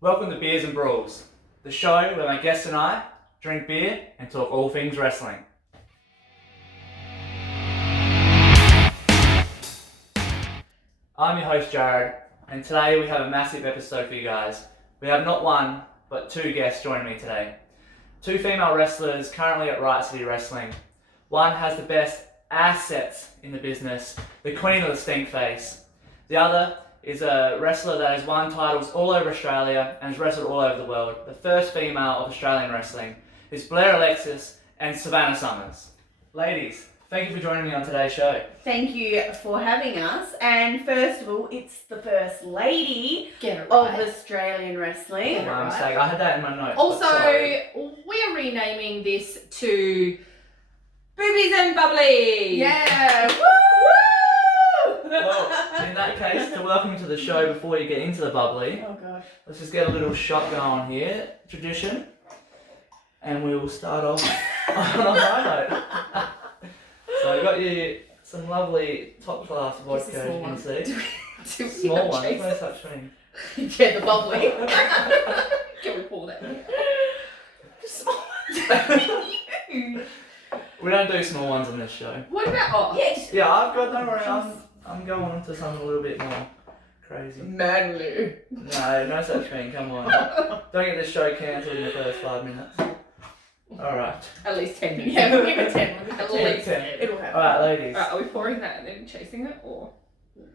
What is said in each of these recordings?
Welcome to Beers and Brawls, the show where my guests and I drink beer and talk all things wrestling. I'm your host Jared, and today we have a massive episode for you guys. We have not one, but two guests joining me today. Two female wrestlers currently at Riot City Wrestling. One has the best assets in the business, the queen of the stink face. The other is a wrestler that has won titles all over Australia and has wrestled all over the world. The first female of Australian wrestling is Blair Alexis and Savannah Summers. Ladies, thank you for joining me on today's show. Thank you for having us. And first of all, it's the first lady of Australian wrestling. My mistake. I had that in my notes. Also, we are renaming this to Boobies and Bubbly. Yeah. Woo! Well, in that case, to welcome you to the show before you get into the bubbly, Oh gosh. let's just get a little shot going here, tradition, and we will start off on a high note. So I got you some lovely top class vodka, as you can see. Small one, no such thing. Yeah, the bubbly. Can we pour that? We don't do small ones on this show. What about Yes. Yeah, I've got, don't worry, I'm going on to something a little bit more crazy. manly? No such thing, come on. Don't get this show cancelled in the first 5 minutes. Alright. At least 10 minutes. Yeah, we'll give it 10. At least 10. It'll happen. Alright, ladies. Are we pouring that and then chasing it, or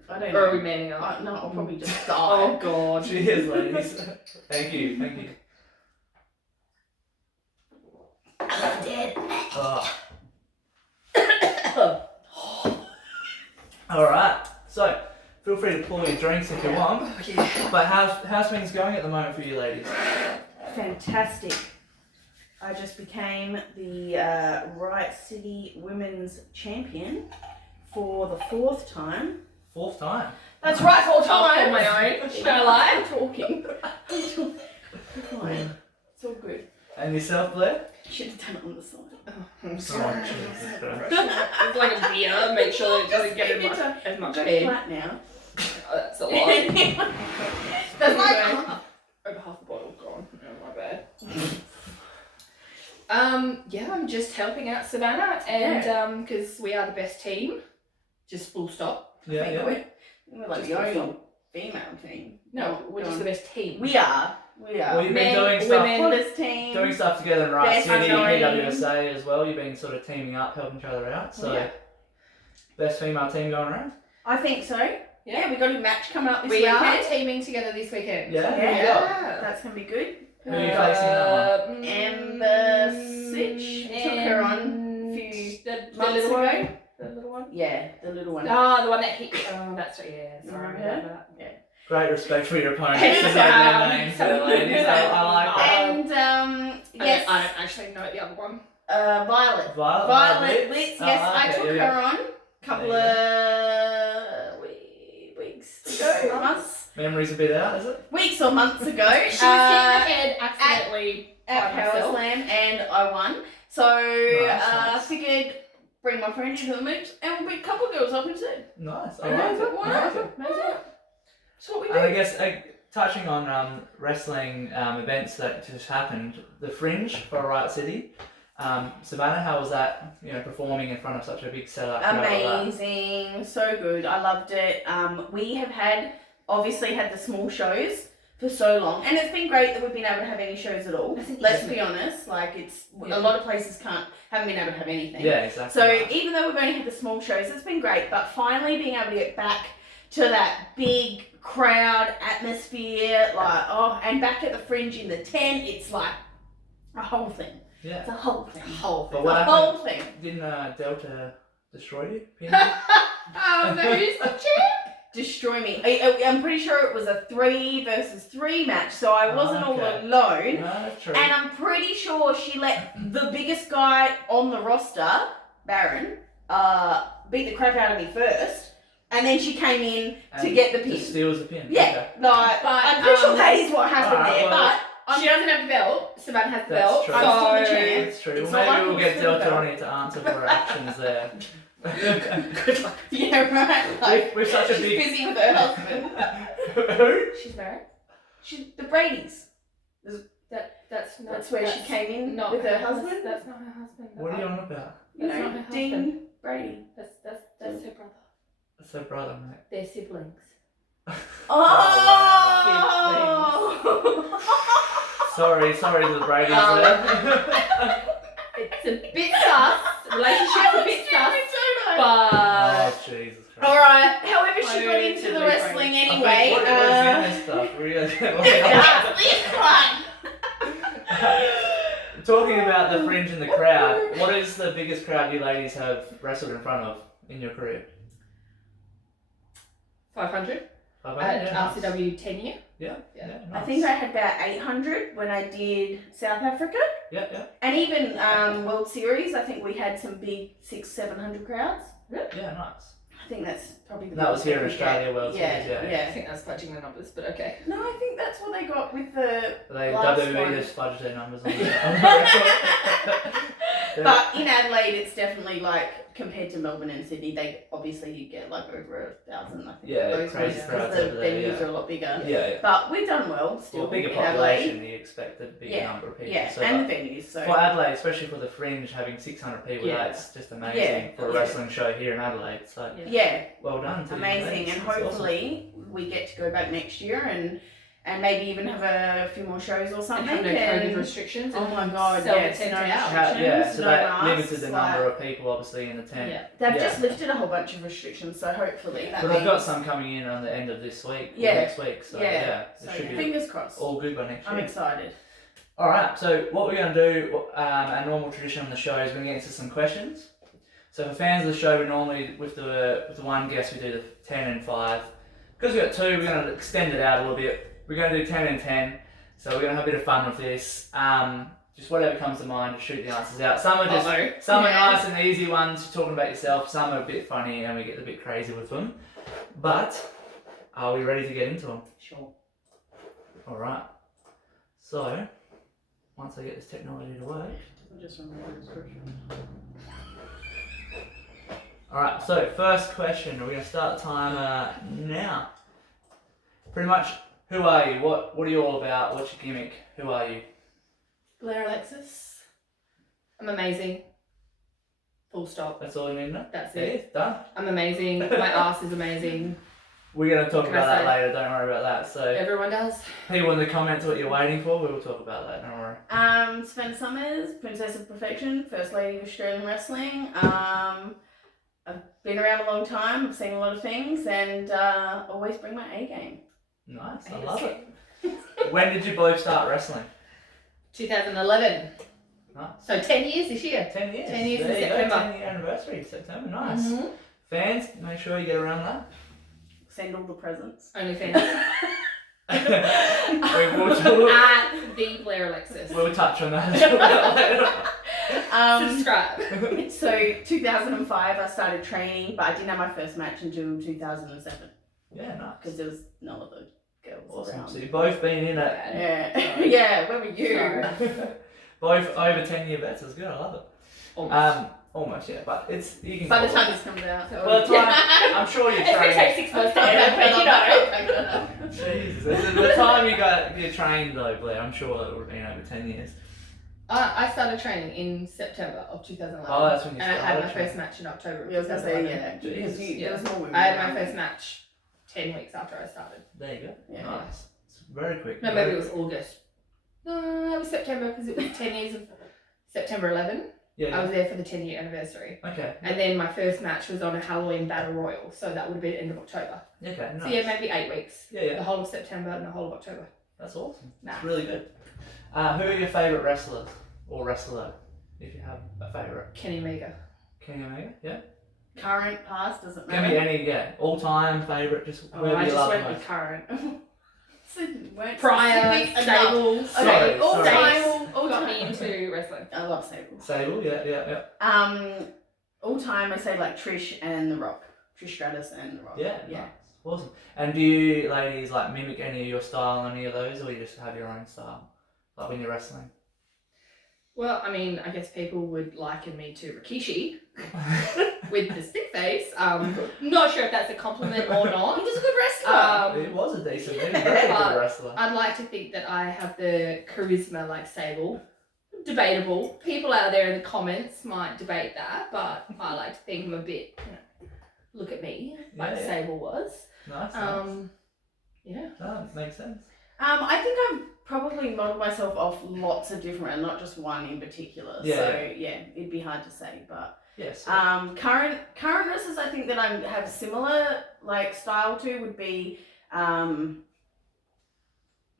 I don't are we know. manning up? No, I'll probably just die. Oh god. Cheers, ladies. Thank you. I'm dead. Oh. Alright, so feel free to pour your drinks if you want. Yeah. But how's things going at the moment for you ladies? Fantastic. I just became the Riot City Women's Champion for the 4th time. 4th time? That's right, 4 On times. my own. Should I lie? I'm talking. Fine. It's all good. And yourself, Blair? Should have done it on the side. Oh, I'm Oh, sorry. Jesus Christ. It's like a beer. Make sure that it doesn't get as much Go head. flat now. Oh, that's a lot. That's like like over half the bottle gone. Oh, my bad. Yeah, I'm just helping out Savannah, and because we are the best team, just full stop. Yeah. We're like the only female team. No, we're just the best team. We are. Well, you've Men, been doing women. Hottest team. doing stuff together in Riot Best City, annoying. PWSA as well. You've been sort of teaming up, helping each other out. So, Yeah. best female team going around? I think so. Yeah, we got a match coming up this We weekend. are teaming together this weekend. Yeah? Yeah. That's gonna be good. Who are you facing in that one? Amber Sitch took her on a few the months little ago. one. The little one. Yeah, the little one. Oh, the one that hit. Oh, that's right. Yeah, sorry Remember about that. Great respect for your opponents. Yes, To know their names, so ladies. I like that. And yes, I don't actually know the other one. Violet. Violet Violet Blitz. Blitz. Yes, I okay, took yeah. her on a couple of weeks ago, months. Memories a bit out, is it? Weeks or months ago. She was hit in the head accidentally At by Power myself. Slam, and I won. So Nice. figured bring my friend into the mix, and we'll beat a couple of girls up instead. Nice. I Yeah, like it. why I like not? it. That's what we And I do. guess touching on wrestling events that just happened, the Fringe for Riot City. Savannah, how was that? Performing in front of such a big setup. crowd like that? Amazing, so good. I loved it. We have obviously had the small shows for so long, and it's been great that we've been able to have any shows at all. Let's be honest, a lot of places haven't been able to have anything. Yeah, exactly. So even though we've only had the small shows, it's been great. But finally being able to get back to that big crowd atmosphere, and back at the Fringe in the tent, it's like a whole thing. Yeah. It's a whole thing. But what A happened? whole thing. Didn't Delta destroy you? Pin you? No, who's the champ? Destroy me. I'm pretty sure it was a 3 versus 3 match, so I wasn't all Okay. alone. No, that's true. And I'm pretty sure she let the biggest guy on the roster, Baron, beat the crap out of me first, and then she came in to get the pin. Just steals the pin. Yeah, Okay. I'm pretty sure that is what happened Alright, there, well, She doesn't have the belt. Savannah has the That's belt. true. I'm still the So champ. That's true. It's Well, not maybe like we'll it's get still Delta there. on here to answer for her actions there. good luck. Yeah, right. We're such a she's big. busy with her husband. Who? She's married. The Brady's. That's where she came in not with her husband. That's not her husband. What are you on about? You That's know, not her Dean husband. Brady. That's her brother. That's her brother, mate. They're siblings. Sorry to the Brady's Um, there. It's a bit sus. Relationship's a bit sus. But Oh, Jesus Christ. Alright, however she got into the Totally wrestling right. anyway. What is in this stuff? Talking about the fringe and the crowd, what is the biggest crowd you ladies have wrestled in front of in your career? 500 500? at Yeah, RCW 10 year. Yeah. I think I had about 800 when I did South Africa. Yeah. And even World Series, I think we had some big 600-700 crowds. Yeah, nice. I think that's probably the That was most here I in could Australia, get. World Series, I Yeah. think that's fudging the numbers, but okay. No, I think that's what they got with the. They Last WWE one. just fudged their numbers on that. But in Adelaide, it's definitely like compared to Melbourne and Sydney, they obviously you get like over 1,000. I think Yeah, those crazy ones, crowds because the over there, venues yeah. are a lot bigger. Yeah. But we've done well still Well, bigger in Adelaide. population, you expect a bigger number of people. Yeah, so and like, the venues. So for Adelaide, especially for the fringe, having 600 people, Yeah. that's just amazing Yeah. for a wrestling show here in Adelaide. So yeah, well done. To you amazing, ladies. and That's hopefully we get to go back next year and maybe even have a few more shows or And something. have no and- COVID restrictions. Oh my God, sell yes, the tent no out. restrictions. Yeah, so no they masks, limited the number like- of people, obviously, in the tent. Yeah. They've Yeah. just lifted a whole bunch of restrictions, so hopefully that But they've got means- some coming in on the end of this week, or Yeah. next week. So Yeah. yeah, it So, should be fingers crossed. all good by next I'm year. excited. All right, so what we're going to do, our normal tradition on the show is we're going to get into some questions. So for fans of the show, we normally, with the one guest, we do the 10 and 5. Because we've got two, we're going to extend it out a little bit. We're going to do 10 and 10. So we're going to have a bit of fun with this. Just whatever comes to mind, just shoot the answers out. Some are just some are Yeah. nice and easy ones, you're talking about yourself. Some are a bit funny and we get a bit crazy with them. But are we ready to get into them? Sure. All right. So once I get this technology to work. I'll just remember the description. All right. So first question. We're going to start the timer now. Pretty much. Who are you? What are you all about? What's your gimmick? Who are you? Blair Alexis. I'm amazing. Full stop. That's all you need to know? That's Yeah, it. done. I'm amazing. My ass is amazing. We're going to talk Can about I that say- later. Don't worry about that. So Everyone does. people in the comments what you're waiting for, we will talk about that. Don't worry. Savannah Summers, Princess of Perfection, First Lady of Australian Wrestling. I've been around a long time, I've seen a lot of things, and always bring my A game. Nice. I love it. When did you both start wrestling? 2011. Nice. So 10 years this year. 10 years. 10 years in There you go, September. 10-year anniversary, September. Nice. Mhm. Fans, make sure you get around that. Send all the presents. Only fans. At the Blair Alexis. We'll touch on that a little bit later. Subscribe. So 2005 I started training, but I didn't have my first match until 2007 Yeah, nice. because there was no other girls Awesome. around. So you've both been in it. Yeah, yeah. Where were you? Sorry. Both over 10-year vets. That's good. I love it. Almost. Almost, yeah. But it's you can. By the call time it. this comes out, By the time, I'm sure you're It's going to trained. take 6 months to get yeah, that, but you know. Jesus. The time you're trained though, Blair, I'm sure it would have been over 10 years. I started training in September of 2011. Oh, that's when you and I started had my training. first match in October of I was gonna say 2011. yeah, because Jesus. there was more women. I had around my me. first match 10 weeks after I started. There you go. Yeah. Nice. It's very quick. No, maybe it was August. No, it was September because it was 10 years of September 11. Yeah. I yeah. was there for the 10-year anniversary. Okay. And then my first match was on a Halloween Battle Royal, so that would have been end of October. Okay. Nice. So yeah, maybe 8 weeks. Yeah, yeah. The whole of September and the whole of October. That's awesome. Nah. That's really good. Who are your favourite wrestlers or wrestler, if you have a favourite? Kenny Omega. Kenny Omega. Yeah. Current, past, doesn't Can matter. be any. Yeah. All time favourite. Just Oh, whoever I you just love went the with most. current. Weren't Prior, specific enough. Stable. Okay, Sorry, all sorry. time, all Got time. me into wrestling. I love Sable. Sable. Yeah. All time I say like Trish and The Rock. Trish Stratus and The Rock. Yeah. Yeah. Nice. Awesome. And do you ladies like mimic any of your style on any of those, or you just have your own style, like when you're wrestling? Well, I mean, I guess people would liken me to Rikishi with the stick face. Not sure if that's a compliment or not. He was a good wrestler. It was a decent, very But good wrestler. I'd like to think that I have the charisma like Sable. Debatable. People out there in the comments might debate that, but I like to think I'm a bit, look at me, like Sable was. Nice. Yeah. No, makes sense. I think I've probably modeled myself off lots of different, and not just one in particular. Yeah. So yeah, it'd be hard to say, but Yes. current wrestlers I think that I have similar like style to would be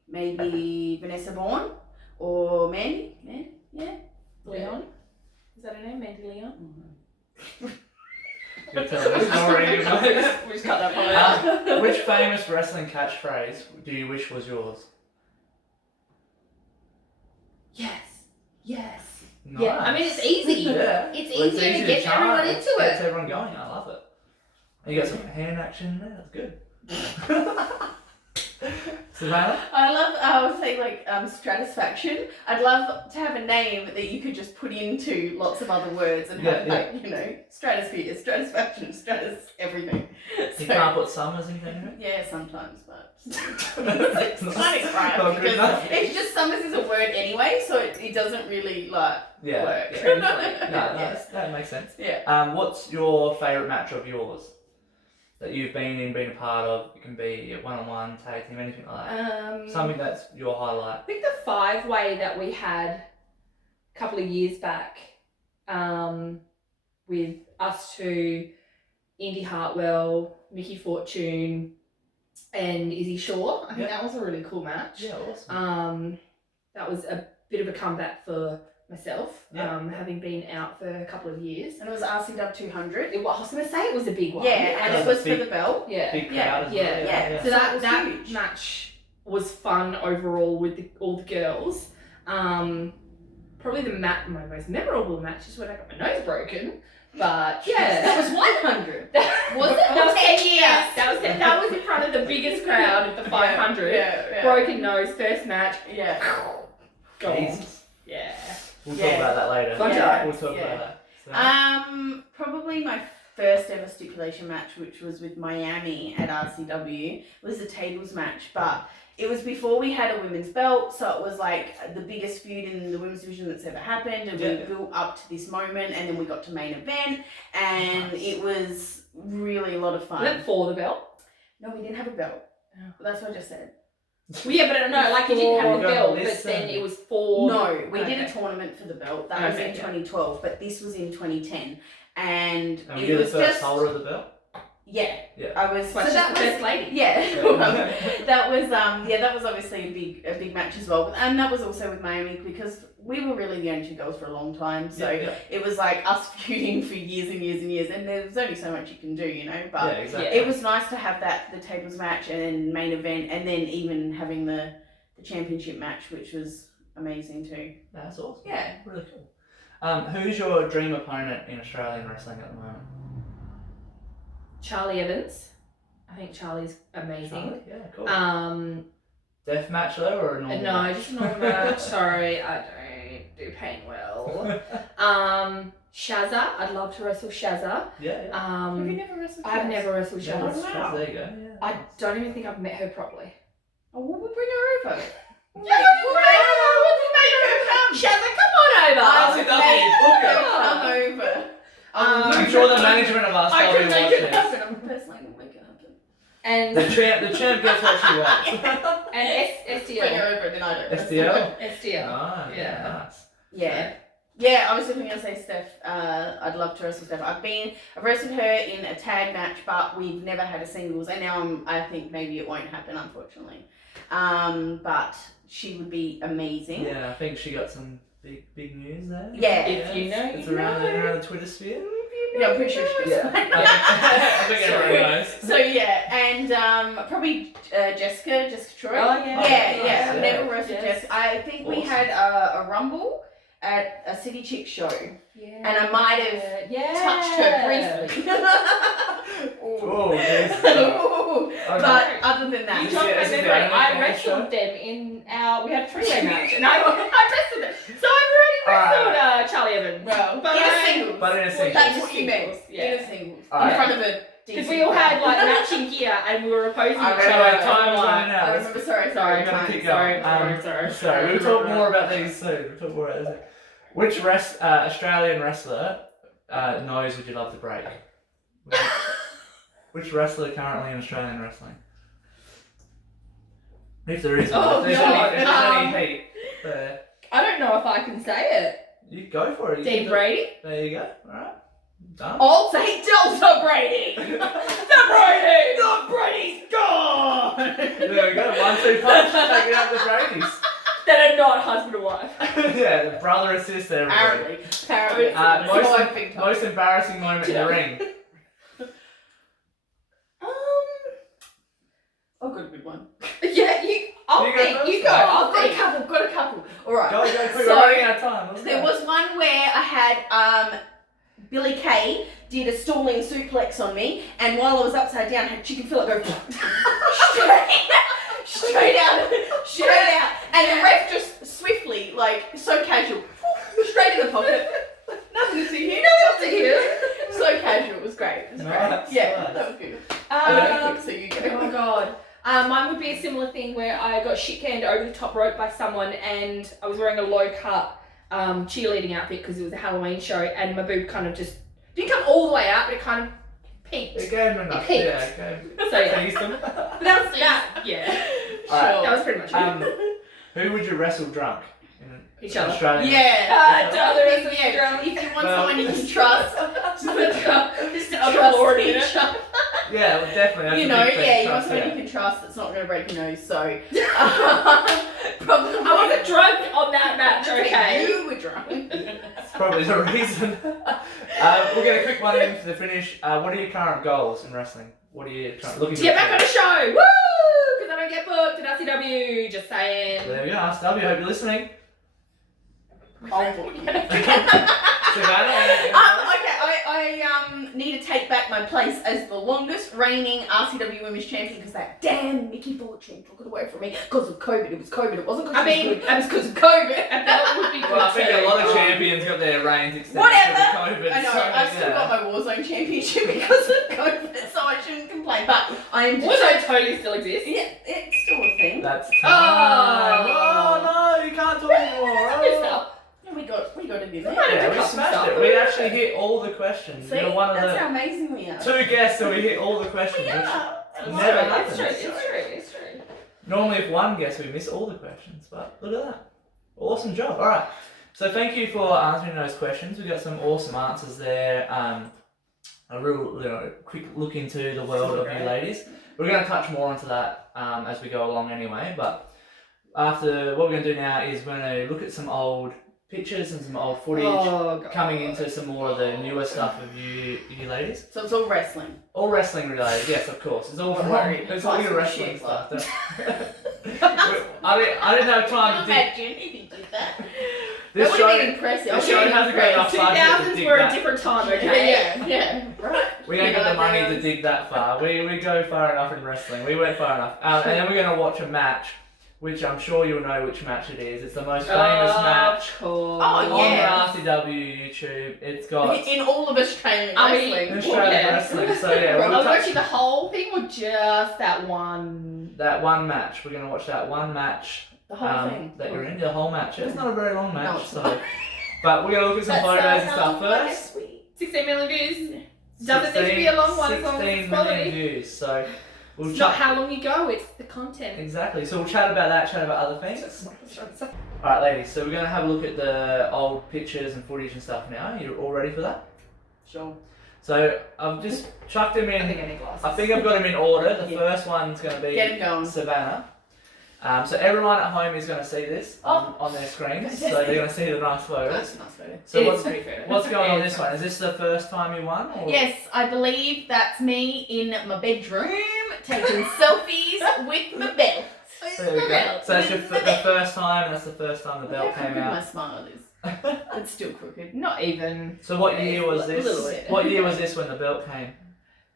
maybe Vanessa Bourne or Mandy. Yeah. Leon. Is that her name? Mandy Leon? Good tell the story. We just cut that part. Which famous wrestling catchphrase do you wish was yours? Yes. Nice. Yeah. I mean, it's easy. Yeah. It's Well, easy to get charm. everyone into Gets it. everyone going. I love it. And you got some hand action there. That's good. Savannah? I would say like Stratisfaction. I'd love to have a name that you could just put into lots of other words and have like, stratosphere, stratisfaction, stratus, everything. You can't put summers in there? Yeah, sometimes, but it's kind of crap Not good because enough. it's just summers is a word anyway, so it doesn't really like work. Translate. No, that makes sense. Yeah. What's your favourite match of yours that you've been a part of? It can be a one-on-one, tag team, anything like that. Something that's your highlight. I think the 5-way that we had a couple of years back with us two, Indy Hartwell, Mickey Fortune, and Izzy Shaw. I think that was a really cool match. Yeah, awesome. That was a bit of a comeback for myself, Yeah. Having been out for a couple of years. And it was RCW 200. I was going to say it was a big one. Yeah, and That's it was a big- for the belt. Yeah. Big Yeah, crowd as well. yeah. So So it was that huge. match was fun overall with all the girls. Probably my most memorable match is when I got my nose broken. But yeah, That was 100. was it? That was 10 years. That was in front of the biggest crowd at the 500. Yeah. Broken nose, first match. Yeah. Gone. Jesus. Yeah. We'll Yeah. talk about that later. Fun times, We'll talk yeah. about that. So, Probably my first ever stipulation match, which was with Miami at RCW, was the tables match, but it was before we had a women's belt, so it was like the biggest feud in the women's division that's ever happened, and we built up to this moment, and then we got to main event, and it was really a lot of fun. Was that for the belt? No, we didn't have a belt. Oh. But that's what I just said. Well, yeah, but no, like you didn't have the For- belt, but listen. then it was for. No, we did a Okay. tournament for the belt. That was Okay, in yeah. 2012, but this was in 2010. And and it you're the was first just... holder of the belt? Yeah. Yeah. I was... So she's that the was... first lady. Yeah. Yeah. that was obviously a big match as well. And that was also with Miami because we were really the only two girls for a long time. So Yeah. it was like us feuding for years and years and years. And there's only so much you can do, you know. But Yeah, exactly. it was nice to have the tables match and then main event and then even having the championship match, which was amazing too. That's awesome. Yeah. Really cool. Who's your dream opponent in Australian wrestling at the moment? Charlie Evans. I think Charlie's amazing. Charlie? Yeah, cool. Death match though, or a normal No, match? just normal. Sorry, I don't do pain well. Shazza. I'd love to wrestle Shazza. Yeah. Have you never wrestled? I've never wrestled Yeah, Shazza. that's- wow. there you go. Yeah. I don't even think I've met her properly. Oh, well, we'll bring her over. Shazza, come on over. I would make her Come over. I'm sure the management of us I probably could watch make it this. happen. I'm personally gonna make it happen. And The champ gets what she wants. and Bring her SDL. over, then I don't. SDL. SDL. Ah, Yeah. nice. Yeah. Yeah, I was definitely gonna say Steph. I'd love to wrestle Steph. I've wrestled her in a tag match, but we've never had a singles, and now I think maybe it won't happen, unfortunately. But she would be amazing. Yeah, I think she got some big news there. Yeah. If you know, It's you around know. the Twitter sphere. Yeah, I'm pretty sure she does. I think everyone knows. So yeah, and probably Jessica Troy. Oh, yeah. Yeah. Yeah. I've never wrestled Yes. Jessica. I think we Awesome. had a rumble at a City Chick show, Yeah. and I might have touched her briefly. Oh, jeez. Ooh. Okay. But other than You that, Is told it- my is it memory. the I only wrestled show? them in we had a 3-way match, and I wrestled them. So I've already wrestled Charlie Evans. Well, But in a I- singles. But in a singles. That's what you meant. Yeah. In a singles. Alright. In front of a Because we all had like matching gear and we were opposing each I other. remember, and time's like- running out. I remember, sorry. We're gonna keep going. Sorry, we'll talk more about these soon. We'll talk more about this. Which Australian wrestler knows would you love to break? Which wrestler currently in Australian wrestling? If there is one. Oh, if there's God. any, if there's any heat there, I don't know if I can say you go for it. it. You Dean can do- Brady? There you go. Alright. Done. I'll say Delta Brady. The Brady's gone! There we go. 1-2 punch. Taking out the Bradys. That are not husband and wife. Yeah, the brother and sister. Everybody. Apparently. Most embarrassing moment in the ring. I've got a good one. Yeah, I'll You go think. first. You go. I'll Got a think. couple. Got a couple. All right. Go, quick. So, We're running out of time. Let's There go. was one where I had Billy Kay did a stalling suplex on me, and while I was upside down, I had chicken fillet go straight out, and the ref just swiftly, like so casual, straight in the pocket. Nothing to see here. Nothing to hear. So casual. It was great. It was Nice, great. Yeah, nice. that was good. So you Oh go. god. Mine would be a similar thing where I got shit canned over the top rope by someone and I was wearing a low cut cheerleading outfit because it was a Halloween show and my boob kind of just didn't come all the way out, but it kind of peaked. It gave them enough. peaked. Yeah, it gave So yeah. teased them. But that was that. Yeah. Alright. That was pretty much it. Who would you wrestle drunk? In Each other. Australian. Yeah. If If you want Well- someone you can trust, Just trust overlord in each it. other. Yeah, well, definitely. That's You a know, big thing, yeah, you want trust, someone yeah. you can trust that's not going to break your nose, so. Probably. I wasn't drunk on that match, okay? You were drunk. That's probably the reason. We'll get a quick one in for the finish. What are your current goals in wrestling? What are you looking To get back on the show! Woo! Because I don't get booked at RCW, just saying. There we go, RSW, hope you're listening. Savannah? Okay, I need to take back my place as the longest reigning RCW Women's Champion because that damn Mickey Bullet champ took it away from me because of COVID. It was COVID. It wasn't because it was because of COVID. And that would be good Well, I think too. a lot of champions got their reigns extended Whatever. because of COVID. I know, so, I've still got my Warzone Championship because of COVID, so I shouldn't complain. But I am Warzone totally still exists. Yeah, it's still a thing. That's Oh. time. Oh no, you can't talk anymore. Good Oh. stuff. We got to do Might that. have Yeah, to we cut some smashed stuff. it. We actually hit all the questions. See, You're one of that's the how amazing we are. 2 guests and we hit all the questions. We which are. never It's happens. true, it's true. Normally if one guest we miss all the questions, but look at that. Awesome job. Alright. So thank you for answering those questions. We got some awesome answers there. A real quick look into the world of you ladies. We're going to touch more onto that as we go along anyway, but after what we're going to do now is we're going to look at some old pictures and some old footage coming into some more of the newer stuff of you ladies. So it's all wrestling. All wrestling related, yes, of course. It's all Don't from worry, it's all your some wrestling shit, stuff. I didn't have time to dig. Imagine if he did that. This That would show, have been impressive. this show hasn't got enough budget to 2000s dig were a that. different time, okay? Yeah, right. We ain't got the money to dig that far. We go far enough in wrestling. We went far enough. And then we're going to watch a match, which I'm sure you'll know which match it is. It's the most famous match Cool. Oh, yeah. on the RCW YouTube. It's got In all of Australian I mean, wrestling. Australian yeah. wrestling. So yeah, Are we'll we touch watching the whole thing or just that one? that one match. We're going to watch that one match The whole thing. that you're in. The whole match. It's not a very long No, match, it's so. not. But we're going to look at some photos and stuff first. 16 million views. Doesn't need to be a long one as long as 16 it's million quality. views. So we'll It's not chat. how long you go, it's the content. Exactly. So we'll chat about that. Chat about other things. Alright, ladies. So we're going to have a look at the old pictures and footage and stuff now. You all ready for that? Sure. So I've just chucked them in. I think I need glasses. I think I've got them in order. The Yeah. first one's going to be Get him going. Savannah. So everyone at home is going to see this on their screens. So they're going to see the nice photos. That's nice photo. So It what's is pretty fair. what's going on this one? Is this the first time you won? Or? Yes, I believe that's me in my bedroom taking selfies with my belt. There we go. So that's the first time. That's the first time the belt Look how came crooked my out. smile is. It's still crooked. Not even. So what year was A little this? bit. What year was this when the belt came?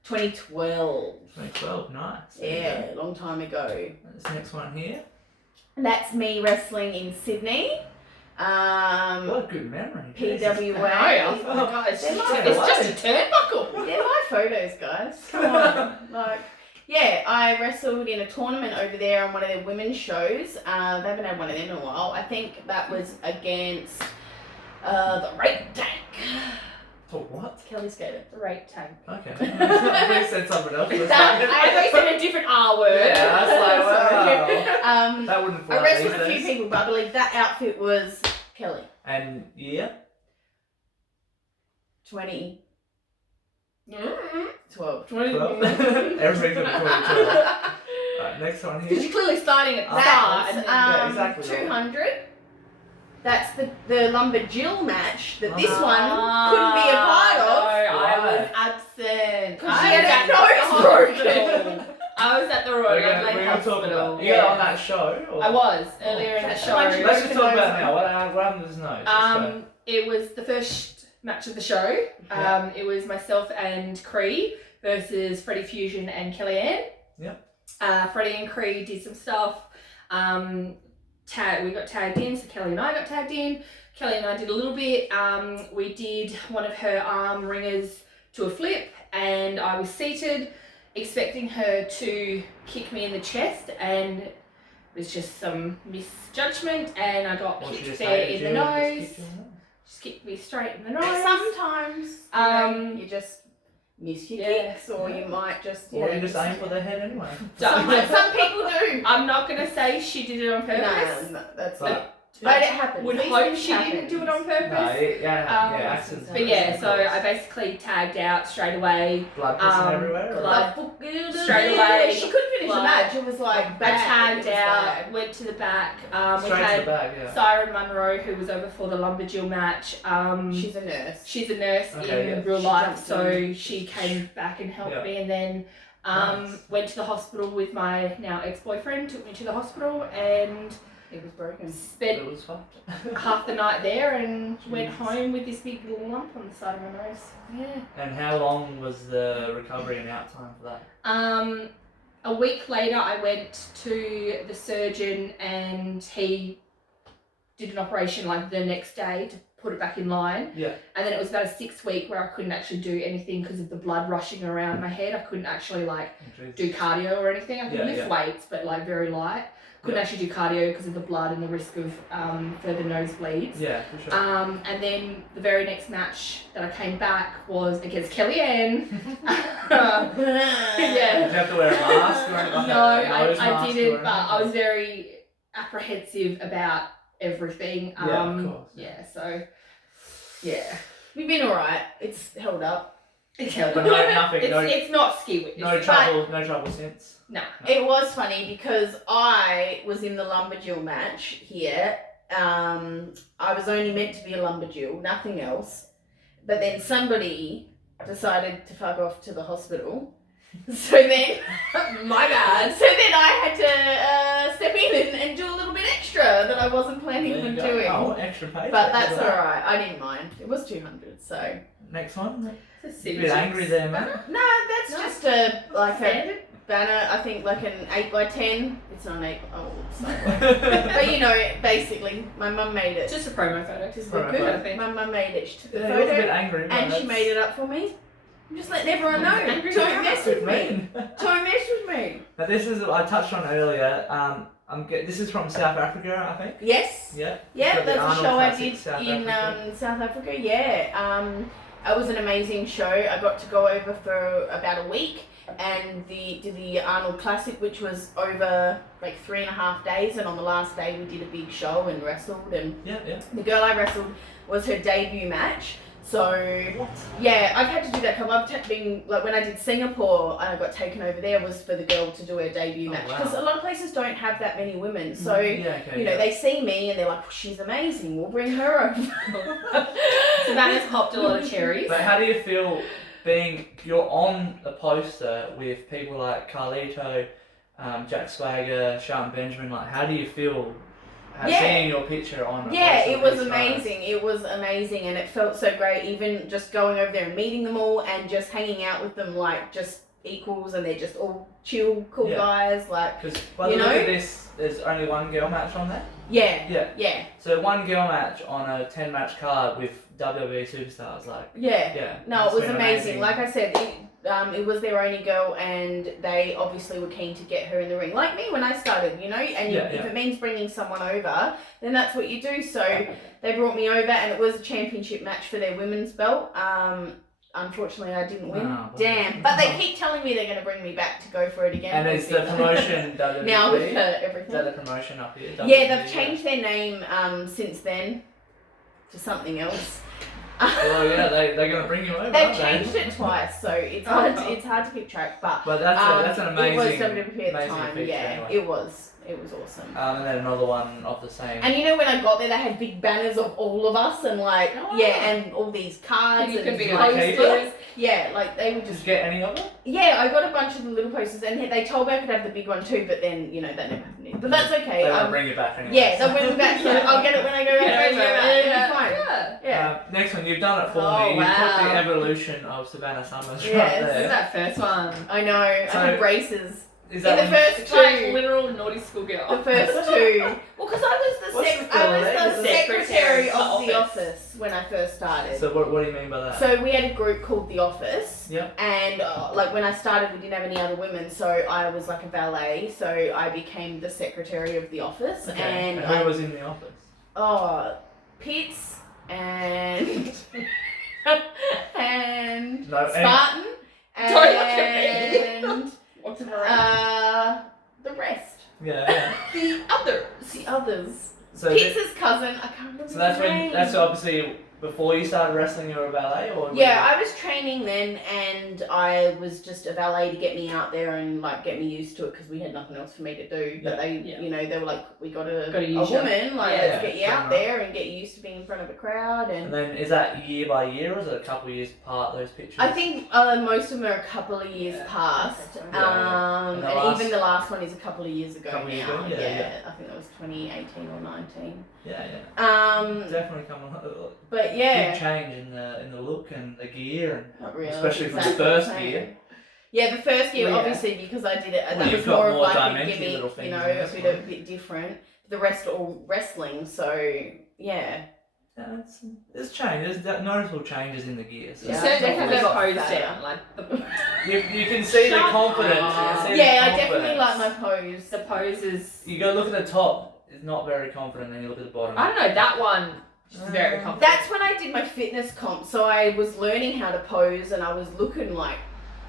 2012. 2012. Nice. There you Yeah, long time ago. go. This next one here. That's me wrestling in Sydney. What a good memory. Jesus. PWA. Oh my gosh, They're my- it's just a turnbuckle. They're my photos, guys. Come on. Like, yeah, I wrestled in a tournament over there on one of their women's shows. They haven't had one of them in a while. I think that was against the Rape Tank. Oh, what? Kelly Skater. The rape tank. Okay. I said something else. I thought you said a different R word. Yeah, I was like, wow. Sorry. That wouldn't fly I wrestled these a few days. people, but I believe that outfit was Kelly. And yeah? 2012. Well, everything's going to be 12. Right, next one Because here. you're clearly starting at the start. That's And then, Yeah, exactly. 200. That's the Lumber Jill match that this one couldn't be a part of. I was Right. absent. Because she I had was her at the nose hospital. broken. I was at the Royal We're Adelaide going to talk Hospital. about. You were on that show? Or? I was earlier in the That's show. like Let's just talk about it now. What happened to his nose? Let's go. It was the first match of the show. Yeah. It was myself and Cree versus Freddie Fusion and Kellyanne. Yeah. Freddie and Cree did some stuff. We got tagged in, so Kelly and I got tagged in. Kelly and I did a little bit. We did one of her arm ringers to a flip, and I was seated, expecting her to kick me in the chest, and it was just some misjudgment, and I got What, she kicked just there hated in you the and nose. just kicked you in the nose? Just kicked me straight in the nose. Sometimes you just miss your Yeah. kicks, or you might just Or you just aim for the head anyway. Some people do. I'm not gonna say she did it on purpose. No, that's But- but it happens. Would These hope things she didn't do it on purpose. No, accidents. But yeah, so I basically tagged out straight away. Blood pissing everywhere. or- blood- Straight Straight away. She couldn't finish the Like, match. It was like I bad. tagged It was out, bad. went to the back. We Straight to had the bag, yeah. Siren Munro, who was over for the Lumberjill match. She's a nurse. She's a nurse Okay, in yeah. real She life, jumped so in. she came back and helped Yeah. me, and then Nice. went to the hospital with my now ex-boyfriend. Took me to the hospital and It was broken. spent It was fucked. half the night there and went Jesus. home with this big little lump on the side of my nose. Yeah. And how long was the recovery and out time for that? A week later, I went to the surgeon and he did an operation like the next day to put it back in line. Yeah. And then it was about a 6 week where I couldn't actually do anything because of the blood rushing around my head. I couldn't actually like do cardio or anything. I could Yeah, lift yeah. weights, but like very light. Couldn't Yeah. actually do cardio because of the blood and the risk of further nosebleeds. Yeah, for sure. And then the very next match that I came back was against Kellyanne. Did you yeah. have to wear a mask or anything? No, Nose I mask or didn't, but anything? I was very apprehensive about everything. Yeah, of course. Yeah, so, yeah. We've been alright. It's held up. It's held But up. no, nothing, It's not ski. No trouble since. No. It was funny because I was in the Lumberjill match here. I was only meant to be a Lumberjill, nothing else. But then somebody decided to fuck off to the hospital. So then, my bad. So then I had to step in and do a little bit extra that I wasn't planning There you on go. doing. Oh, extra pay. But that's alright. I didn't mind. It was 200, so. Next one. It's a A silly bit joke. angry there, man. No, that's No. just a like a Standard. banner. I think like an 8x10. It's not an 8. Oh, sorry. But you know, basically, my mum made it. Just a promo photo. Just Promo look photo. good. My mum made it. She took the Yeah, he was a bit photo angry, but and she that's- made it up for me. I'm just letting everyone know. Angry Don't cat. mess with me. mean. Don't mess with me. Now this is I touched on earlier. This is from South Africa, I think. Yes. Yeah. Yeah, Got the that's a Arnold show I Classic, did South in Africa. South Africa. Yeah. It was an amazing show. I got to go over for about a week and did the Arnold Classic, which was over like 3.5 days. And on the last day, we did a big show and wrestled. And Yeah, yeah. the girl I wrestled was her debut match. So What? yeah, I've had to do that because I've been like when I did Singapore and I got taken over there was for the girl to do her debut Oh, match wow. because a lot of places don't have that many women. So Yeah, okay. you know they see me and they're like, she's amazing. We'll bring her over. Savannah's popped a lot of cherries. But how do you feel you're on a poster with people like Carlito, Jack Swagger, Sean Benjamin? Like, how do you feel Yeah. seeing your picture on a Yeah, poster it with was these guys? amazing. It was amazing, and it felt so great. Even just going over there and meeting them all, and just hanging out with them like just equals, and they're just all chill, cool Yeah. guys. Like Because by the You look know? of this, there's only one girl match on there. Yeah. So one girl match on a 10-match card with WWE superstars, like. Yeah. Yeah. No, It's it was been amazing. Like I said, it was their only girl, and they obviously were keen to get her in the ring, like me when I started, you know. And if it means bringing someone over, then that's what you do. So they brought me over, and it was a championship match for their women's belt. Unfortunately, I didn't win. Oh, Damn. But they keep telling me they're going to bring me back to go for it again. And is the promotion WWE? Now with everything. Is that the promotion up here? Yeah, they've changed their name since then to something else. Well, yeah, they're going to bring you over. They've changed it twice, so it's hard to keep track. But that's an amazing. It was WWE at the amazing time. feature, Yeah, anyway. it was awesome. And then another one of the same. And you know when I got there, they had big banners of all of us and like and all these cards You and can be like posters. Yeah, like they would Did just you get any of them? Yeah, I got a bunch of the little posters, and they told me I could have the big one too, but then that never happened. But that's okay. They won't bring you back anyway. Yeah, they'll bring me back. So I'll get it when I go back over. It'll be fine. Yeah. Next one, you've done it for Oh, me. You wow. put the evolution of Savannah Summers Yes. right This is there. that first one. I know. So- I had braces. Is In that the one- first It's like two. literal naughty school girl. The first two. Well, because I was What's the secretary secretary of the office. office when I first started. So what do you mean by that? So we had a group called The Office. Yep. And like when I started, we didn't have any other women, so I was like a valet. So I became the secretary of The Office. Okay. And who was in the office? Pitts and and No, Spartan Don't look at me. and What's around? the rest. Yeah. The others. The others. So Pitts' cousin. I can't remember. So that's his when name. that's obviously before you started wrestling. You were a ballet, or Yeah, I was training then, and I was just a valet to get me out there and like get me used to it because we had nothing else for me to do. But they were like, we got a use you. woman, like Yeah. let's get you out there and get you used to being in front of a crowd. And And then is that year by year, or is it a couple of years apart? Those pictures. I think most of them are a couple of years past. Yeah. And the And last- even the last one is a couple of years ago Couple now. years ago, yeah. I think that was 2018 or 19. Yeah. Um, Definitely come on. but yeah. Big change in the look and the gear, and Not really. especially from exactly the first same. year. Yeah, the first year, Well, yeah. obviously, because I did it, Well, that you've was got more of more like a dimension, gimmick, little things you know, in a this bit, one. a bit different. The rest are all wrestling, so yeah. Yeah, there's changes, noticeable changes in the gear. So You Yeah, certainly have definitely that got pose fatter. down. Like the, you can see the Shut confidence. up. You can see the Yeah, I confidence. definitely like my pose. the poses. You go look at the top, it's not very confident, then you look at the bottom. I don't know, that one, she's very confident. That's when I did my fitness comp, so I was learning how to pose and I was looking like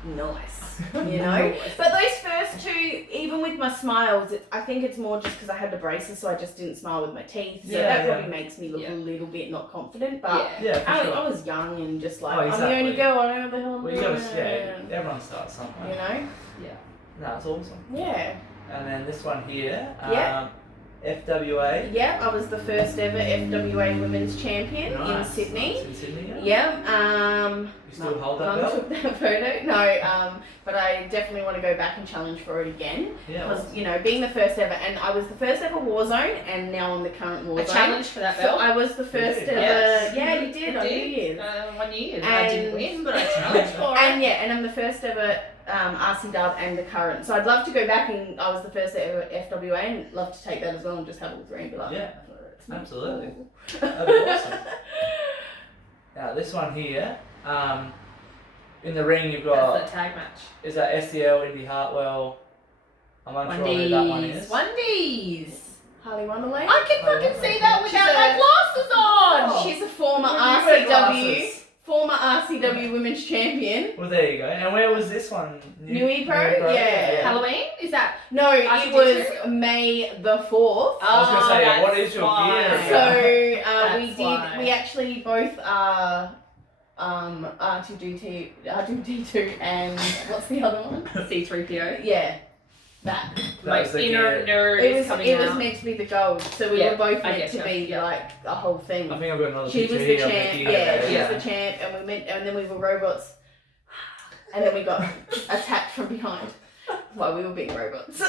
nice, you know? But those first two, even with my smiles, I think it's more just because I had the braces, so I just didn't smile with my teeth. So that probably makes me look a little bit not confident, but Yeah. Yeah, for I sure. was young and just like, Oh, I'm the exactly. only girl, I don't know what the hell I'm Well, you gotta, doing. everyone starts somewhere. You know? No, it's awesome. Yeah. And then this one here, Yeah. FWA. Yeah, I was the first ever FWA Women's Champion Nice. in Sydney. Nice in Sydney, yeah. Yeah. You still hold that Mum belt? took that photo. No, but I definitely want to go back and challenge for it again. Yeah. Because, you know, being the first ever, and I was the first ever Warzone, and now I'm the current Warzone. A challenge for that So belt. I was the first did? ever. Yes. Yeah, you did on New did. Year's. 1 year. I didn't win, but I challenged for it. And yeah, and I'm the first ever RC dub and the current. So I'd love to go back, and I was the first ever FWA, and love to take that as well and just have all three and be like, Yeah, "It's me." absolutely. That'd be awesome. Now this one here, in the ring you've got, That's that tag match. is that SDL, Indy Hartwell? I'm unsure who that one is. Onesies. Harley Wonderland. I can fucking see that without my glasses on. She's a former When you wear RCW, glasses. former RCW Women's Champion. Well, there you go. And where was this one? New Pro? Yeah. Halloween? Is that? No, it RCW? was May the 4th. I was gonna say, that's what is your why. gear? So we That's did. why. We actually both are R2D2 and what's the other one? C3PO. Yeah, that. That was the inner gear. nerd It is was coming it out. was meant to be the gold, so we Yeah, were both I meant to getcha, be yeah. like a whole thing. I think I've got another She picture was the here of champ. gear Yeah, there, she was the champ, and then we were robots, and then we got attacked from behind while we were being robots.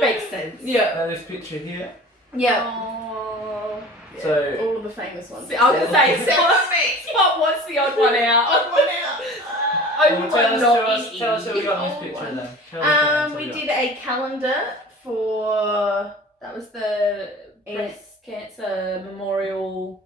Makes sense. Yeah. Now this picture here. Yeah. Oh. Yeah, So- all of the famous ones. I was gonna say, Except for me. Spot was the odd one out. Odd one out. Only Well, one not tell us who we got in in. this picture then. Tell us who We we got. did a calendar for That was the And- breast cancer memorial.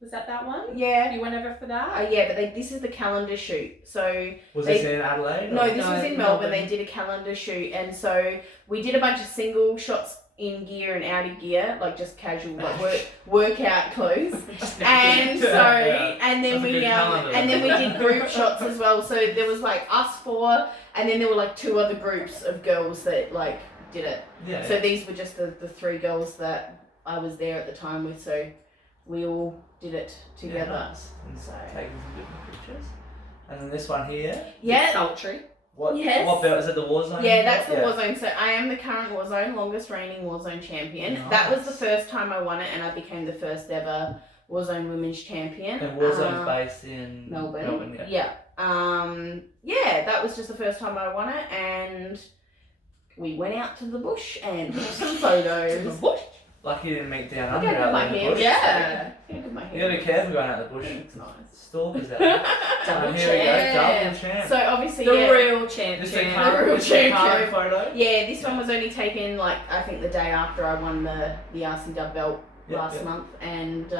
Was that one? Yeah. You went over for that? Yeah, but this is the calendar shoot. So Was they- this in Adelaide? no, or- this was in Melbourne. They did a calendar shoot, and so we did a bunch of single shots in gear and out of gear, like just casual, like workout clothes. And so, and then That's a we good calendar. and then we did group shots as well. So there was like us four, and then there were like two other groups of girls that like did it. Yeah. So these were just the three girls that I was there at the time with. So we all did it together. Yeah, nice. And So taking some good pictures. And then this one here. yeah. Sultry. What? Yes. What belt is it? The Warzone? Yeah, that's the belt? Warzone. So I am the current Warzone, longest reigning Warzone champion. Nice. That was the first time I won it, and I became the first ever Warzone women's champion. And Warzone's based in Melbourne. Melbourne, yeah. Yeah, that was just the first time I won it, and we went out to the bush and took some photos. Lucky you didn't meet down I under got out my there in the hair. bush. Yeah. I got my You gotta be hair. careful going out the bush. It's nice. Stalkers out there. Double Here we go, champ. double champ. So obviously, The yeah. real champ. This is champ. a current, real this is a champ, current yeah. photo. Yeah, this one was only taken like I think the day after I won the RC Dub belt last month, and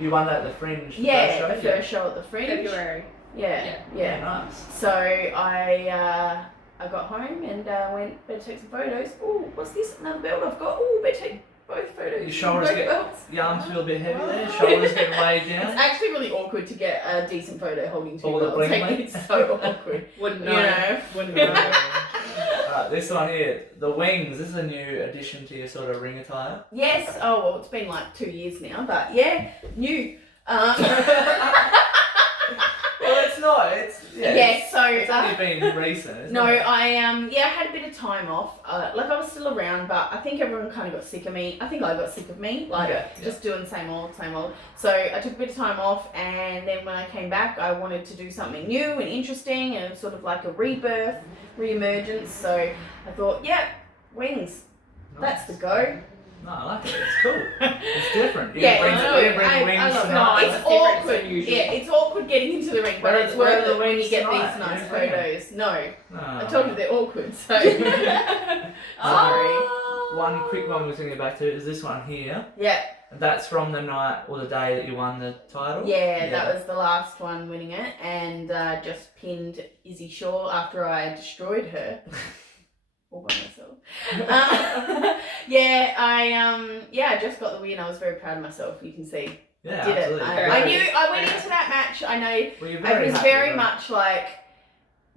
You won that at the Fringe. yeah, first the show? first show at the Fringe. February. Yeah. Yeah, nice. So I got home and went, better take some photos. Oh, what's this? Another belt I've got. Oh, better take both photos. Your shoulders both get- belts. Your arms feel a bit heavy there. Shoulders getting weighed It's down. actually really awkward to get a decent photo holding two All the belts. bling Like, bling. it's so awkward. Wouldn't You know. know? Wouldn't know. This one here, the wings. This is a new addition to your sort of ring attire. Yes. Oh well, it's been like 2 years now, but yeah, new. Well, it's not. It's yeah. Yes. So It's only been recent. Isn't no, it? I I had a bit of time off. Like I was still around, but I think everyone kind of got sick of me. I think I got sick of me, like Yeah, just doing the same old, same old. So I took a bit of time off, and then when I came back, I wanted to do something new and interesting, and sort of like a rebirth, re-emergence. So I thought, yeah, wings. That's the go. No, I like it. It's cool. It's different. You Yeah, bring, I know. you bring I wings love to it. night. It's It's different, it's awkward. unusual. Yeah, it's awkward getting into the ring, but Where it's are- where worth are the it when you wings get tonight? these nice You bring them? photos. No, No. I told you they're awkward. So Oh. One quick one we're going to get back to is this one here. yeah. That's from the night or the day that you won the title. Yeah, that was the last one winning it, and just pinned Izzy Shaw after I destroyed her all by myself. I just got the win. I was very proud of myself. You can see, Yeah, did absolutely. it. I knew I went into that match. I know Well, you're I was happy, very right? much like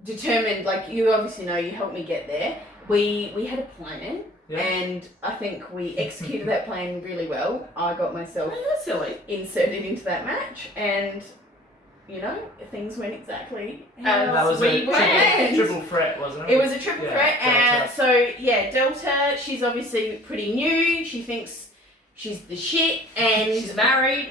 determined. Like you obviously know, you helped me get there. We had a plan. Yeah. And I think we executed that plan really well. I got myself That's silly. inserted into that match, and you know things went exactly That That was we a planned. triple threat, wasn't it? It was a triple Yeah, threat, and Delta. so yeah, Delta. She's obviously pretty new. She thinks she's the shit, and She's married.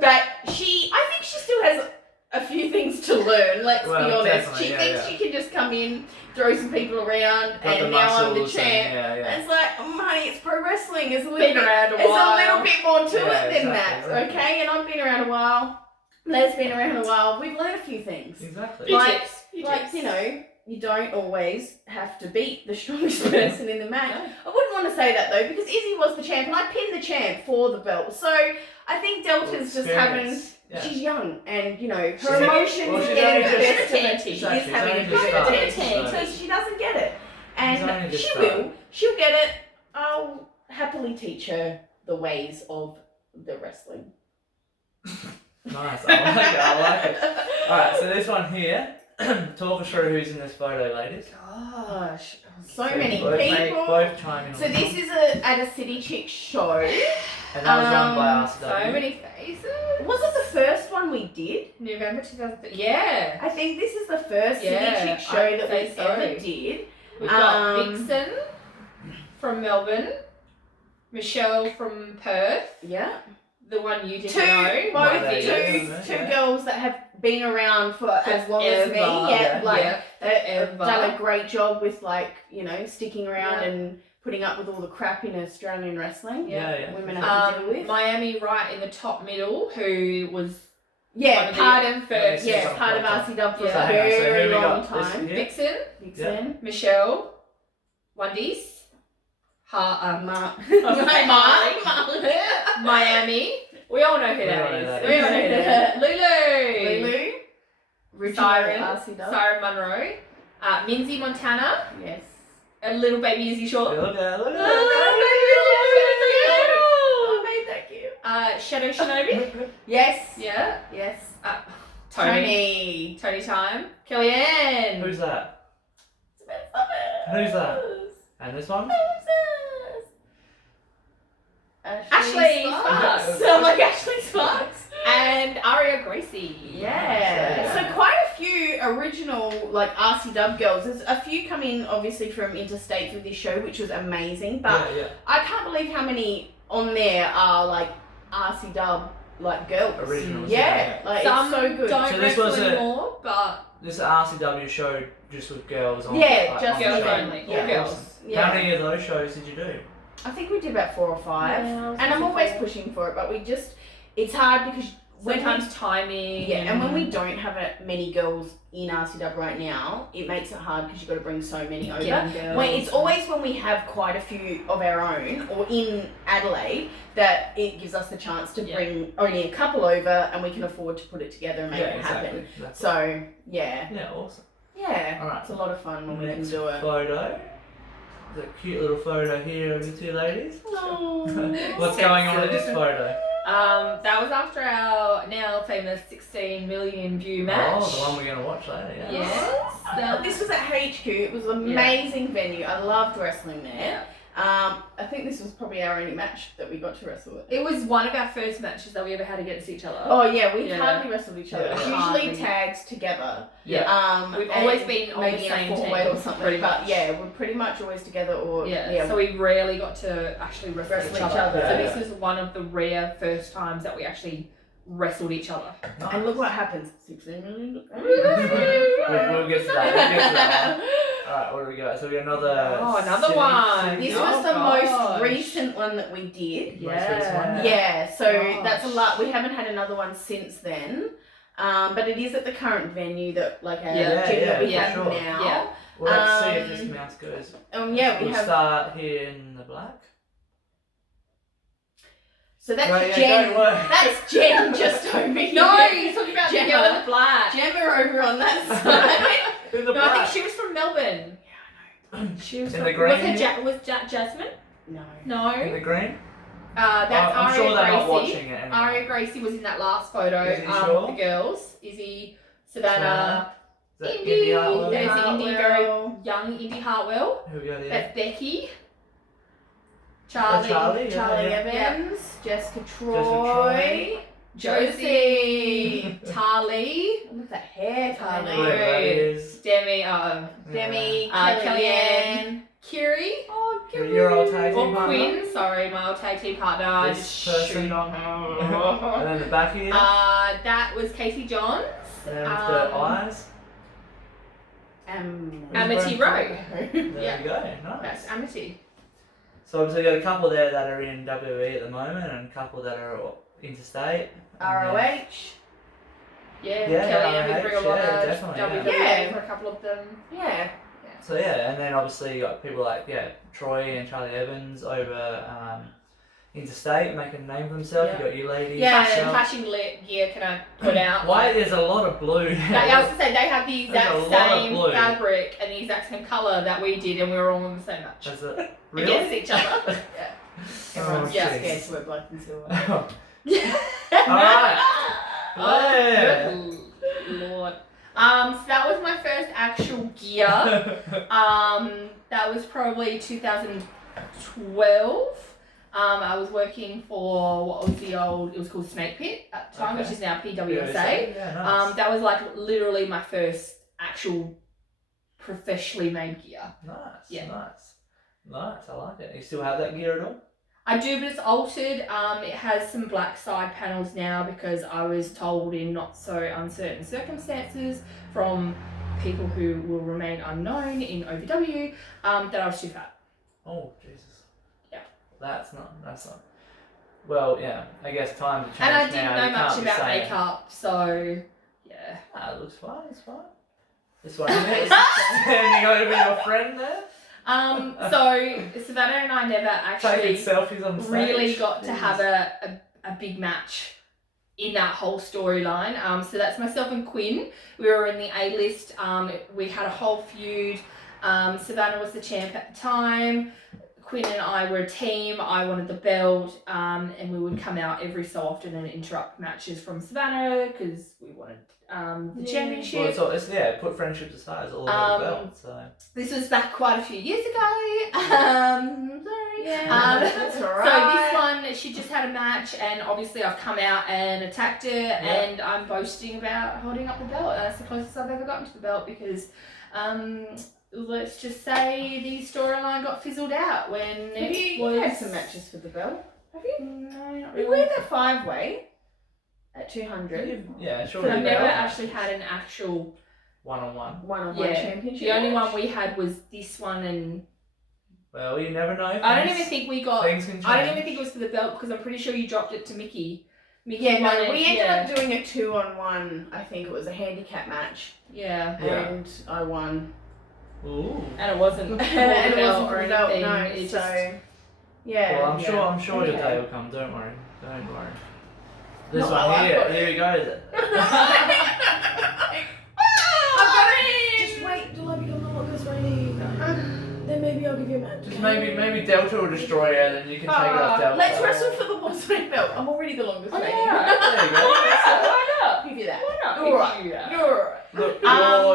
but I think she still has a few things to learn. Let's be Well, honest. definitely, She yeah, thinks yeah. she can just come in, throw some people around, Got the and now I'm the muscles and- champ. Yeah, And yeah. it's like, oh, honey, it's pro wrestling. There's a little Been bit. around a There's a while. little bit more to Yeah, it than exactly, that, exactly. okay? And I've been around a while. Blair's been around a while. We've learned a few things. Exactly. Few Like- tips. Few Like, tips. you know, you don't always have to beat the strongest person in the match. No. I wouldn't want to say that though, because Izzy was the champ and I pinned the champ for the belt. So I think Delta's just having. Experience. Yeah. She's young and, you know, She's her only- emotions well, are she's getting only the just- best of her. Exactly, She's she's having only a just bit started, of so- so she doesn't get it. She's only And just she started. will. She'll get it. I'll happily teach her the ways of the wrestling. Nice. I like it. Alright, so this one here. Talk us through who's in this photo, ladies. Gosh, so many both people. Both chime in. on So this this one. is at a City Chick show. And that was run by RCW. So many faces. Was it the first one we did? November 2000. Yeah. I think this is the first Yeah, City Chick show I'd that say we so. ever did. We've got Um, Vixen from Melbourne, Michelle from Perth, Yeah. the one you didn't Two, know. both No, they two, didn't, two yeah. girls that have been around for as long as me. Forever. Yeah, like Yeah, have forever. done a great job with like, you know, sticking around Yeah. and putting up with all the crap in Australian wrestling. Yeah. Women have to deal with. Miami right in the top middle, who was one Yeah, of the part of first. Yeah. part of RCW for Yeah. a So hang on, so who very we long got? This time. here? Vixen, Vixen. Michelle, Onesies. Miami. We all know who that is. We all know that Lulu. Lulu. Siren. Siren. Siren Monroe. Minzy Montana. Yes. A little baby Izzy Short. Look at Oh, made that cute. Shadow Shinobi. Yes. Yeah. Yes. Tony Time. Kellyanne. Who's that? Who's that? And this one? Ashley Sparks. I'm like Ashley Sparks. And Aria Gracie. Yeah. So quite a few original like RC dub girls. There's a few coming obviously from interstate through this show, which was amazing. But Yeah. I can't believe how many on there are like RC dub like girls. Originals. Yeah. Like Some it's so good. don't So this wrestle was anymore, but This RCW show just with girls on. Yeah, like, just on girls the show. only. Yeah. All girls. Awesome. Yeah. How many of those shows did you do? I think we did about 4 or 5. Yeah, and I'm always pushing for it, but it's hard because sometimes timing. and when we don't have many girls in RCW right now, it makes it hard because you've got to bring so many over. Getting girls. It's always when we have quite a few of our own, or in Adelaide, that it gives us the chance to bring only a couple over, and we can afford to put it together and make it happen. Exactly. So yeah, Yeah, awesome. yeah, All right. it's a lot of fun when we can Next do it. photo. There's a cute little photo here of the two ladies. Oh, What's going on in this photo? That was after our now famous 16 million view match. Oh, the one we're going to watch later, yeah. Yes. This was at HQ. It was an amazing venue. I loved wrestling there. Yeah. I think this was probably our only match that we got to wrestle at. It was one of our first matches that we ever had against each other. Oh yeah, we Yeah. hardly wrestled each other. Yeah. It's usually Hardly. tags together. Yeah. We've and always been on the maybe same a 4-way team, or something. pretty But much. yeah, we're pretty much always together. Or So we rarely got to actually wrestle each other. other. So Yeah. this is one of the rare first times that we actually wrestled each other. Nice. And look what happens. 16 million. We'll get to that. Alright, what do we got? So we got another. Oh, another one. This Oh, was the gosh. most recent one that we did. Most recent one, Yeah, so Gosh. that's a lot. We haven't had another one since then. But it is at the current venue that like our Yeah, gym that we yeah, have sure. now. Yeah. Well, let's see if this mouse goes. Yeah, we We'll have. start here in the black. So that's Right, yeah, Jen. don't worry. That's Jen just over here. No, you're talking about the Gemma. girl in the black. Gemma over on that side. In the No, I black. think she was from Melbourne. She was In from, the green Was, her here? was Jasmine? No. No. In the green? That's I'm Aria sure they're Gracie. not watching it anyway. Aria Gracie was in that last photo. Is he sure? The girls. Izzy, Savannah, Is that Indy. Indy Hartwell? There's Indy, very Hartwell. young Indy Hartwell. Who we got here? That's Becky. Charlie, Charlie. Charlie yeah. Evans, Jessica Troy. Troy, Josie. Tali. Look at that hair, Charlie. know. Whoever that is. Demi. Demi, Kellyanne. Kellyanne. Kiri. Oh, Your old tag team Or partner. Quinn. Sorry, my old tag team partner. I This just person. shoot on her. And then the back here. That was Casey Johns. and the eyes. Amity Rowe. There Yeah. we go. Nice. That's Amity. So obviously we've got a couple there that are in WWE at the moment and a couple that are interstate. And then- ROH. Yeah, Yeah, Kellyanne with ROH, Real yeah, Life, definitely, WWE yeah. for a couple of them. Yeah. So yeah, and then obviously you got people like Troy and Charlie Evans over interstate making a name for themselves. Yeah. You got you ladies. Yeah, yourself. flashing gear can I put out? Why there's a lot of blue? I was to say they have the There's exact a lot of same blue. fabric and the exact same colour that we did, and we were all in the same match Is it against really? each other. Everyone's Oh, just jeez. scared to wear black and silver. Alright. Oh, good lord. So that was my first actual gear. That was probably 2012. I was working for what was the old, it was called Snake Pit at the time, Okay. which is now PWSA. Yeah, nice. That was like literally my first actual professionally made gear. Nice. Yeah. Nice. I like it. You still have that gear at all? I do, but it's altered. It has some black side panels now because I was told in not so uncertain circumstances from people who will remain unknown in OVW that I was too fat. Oh Jesus. Yeah. That's not. Well, yeah. I guess times have changed And I didn't now. know you much can't be about saying, makeup, so yeah. Ah, it looks fine. It's fine. This one here is standing over your friend there. So Savannah and I never Taking actually selfies on stage. really got to have a big match in that whole storyline. So that's myself and Quinn. We were in the A-list. We had a whole feud. Savannah was the champ at the time. Quinn and I were a team. I wanted the belt, and we would come out every so often and interrupt matches from Savannah because we wanted the championship. Well, put friendships aside. It's all about the belt. So this was back quite a few years ago. Sorry. Yeah, that's alright. So this one, she just had a match, and obviously I've come out and attacked her, and I'm boasting about holding up the belt. That's the closest I've ever gotten to the belt because, let's just say the storyline got fizzled out when You've had some matches for the belt, have you? No, not We really. were the 5-way at 200. yeah, sure. But I've never belt. actually had an actual One-on-one. One-on-one Yeah. championship. The only match. one we had was this one, and Well, you never know. I don't even think we got. Things can change. I don't even think it was for the belt because I'm pretty sure you dropped it to Mickey. Mickey Yeah, won no, it, we ended yeah. up doing a 2-on-1. I think it was a handicap match, Yeah. Yeah. and I won. Ooh. And it wasn't. And it wasn't or for the belt, anything. no. It's So, just, yeah. Well, I'm sure your Okay. day will come. Don't worry. Don't worry. This Not one while I've here. got it. Here goes. Just wait till I become the longest reigning. Then maybe I'll give you a match. Just maybe Delta will destroy her, then you can take it off Delta. Let's wrestle for the longest reigning belt. I'm already the longest Oh, reigning. yeah. There you go. Why not? Give you that. Why not? You're right. Yeah. You're right. Look,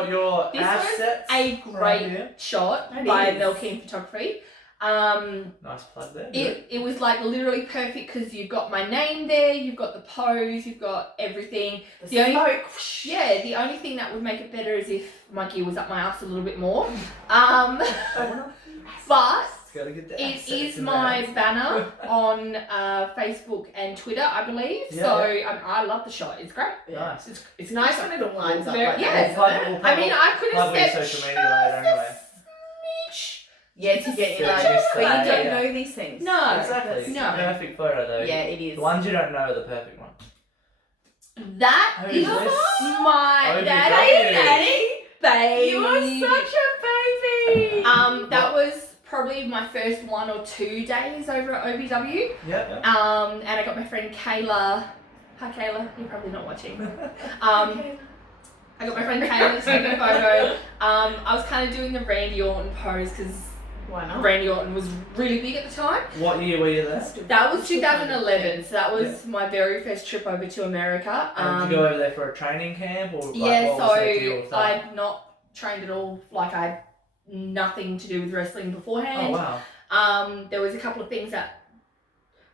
your This was assets. a right great here. shot That by is. Melkeen Photography. Nice plug there. It was like literally perfect because you've got my name there, you've got the pose, you've got everything. The only- smoke. Yeah, the only thing that would make it better is if my gear was up my ass a little bit more. But Gotta get the it assets is in my there. banner on Facebook and Twitter, I believe. Yeah, So yeah. I love the shot. It's great. Nice. It's nice when it all lines up Very- like yeah. that. We'll isn't it? plug I mean, I could have plug your stepped social media later anyway. Yeah, to get you Yeah, like, just but you that, don't yeah. know these things. No. Exactly. It's No. a perfect photo though. Yeah, it is. The ones you don't know are the perfect ones. That Who's is this? my Oh, daddy, baby. You are such a baby. That was probably my first 1 or 2 days over at OVW. Yeah. And I got my friend Kayla. Hi Kayla, you're probably not watching. I got my friend Kayla to take a photo. I was kind of doing the Randy Orton pose because Why not? Randy Orton was really big at the time. What year were you there? That was 2011, so that was my very first trip over to America. Did you go over there for a training camp or like, Yeah, what was the deal so with that? I'd not trained at all. Like I had nothing to do with wrestling beforehand. Oh wow. There was a couple of things that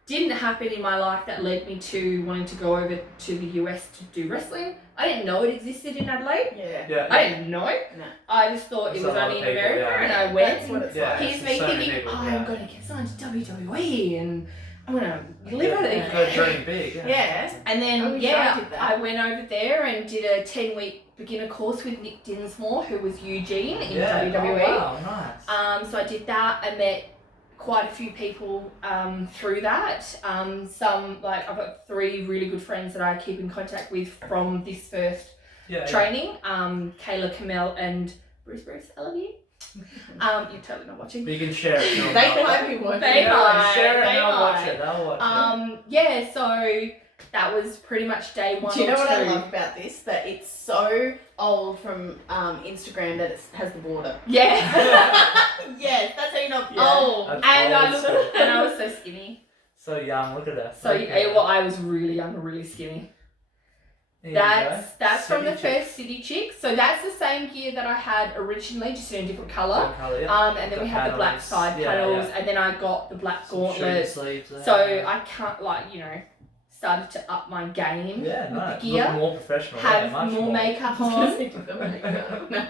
didn't happen in my life that led me to wanting to go over to the US to do wrestling. I didn't know it existed in Adelaide. Yeah. Yeah. I didn't know. No. I just thought it There's was a lot only of in people, America, yeah. and I went. That's what it's Yeah. like. Here's me so many thinking, people, I'm yeah. going to get signed to WWE, and I'm gonna live Yeah, it. Go dream big. Yeah. Yeah. And then I wish I did that. I went over there and did a 10-week beginner course with Nick Dinsmore, who was Eugene in Yeah. WWE. Oh, wow. Nice. So I did that. I met quite a few people through that. Some, like, I've got 3 really good friends that I keep in contact with from this first Yeah. training. Kayla, Kamel, and Bruce. I love you. You're totally not watching. But you can share it. They might be watching. They might. Share it and They they'll watch might. it. They'll watch it. Yeah, so that was pretty much day 1 Do you or know what 2. I love about this? That it's so old from Instagram that it has the border. Yeah. Yes, that's how you know. Yeah. Oh, That's and old school. I was so skinny. So young. Look at that. So well, I was really young and really skinny. There you go. That's from the City chick. first City Chick. So that's the same gear that I had originally, just in a different colour. Same colour, yeah. And then The we had the black panels. side Yeah, panels, yeah. and then I got the black Some shooting gauntlets. sleeves there. So I can't, started to up my game Yeah, with nice. the gear. Look more professional. Have yeah, much more makeup on.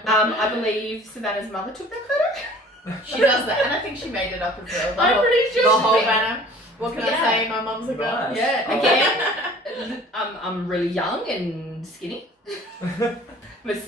I believe Savannah's mother took that photo. She does that, and I think she made it up as well. I'm pretty sure The she whole did. banner. What can Yeah. I say? My mum's a girl. Nice. Yeah, Oh. again, I'm really young and skinny.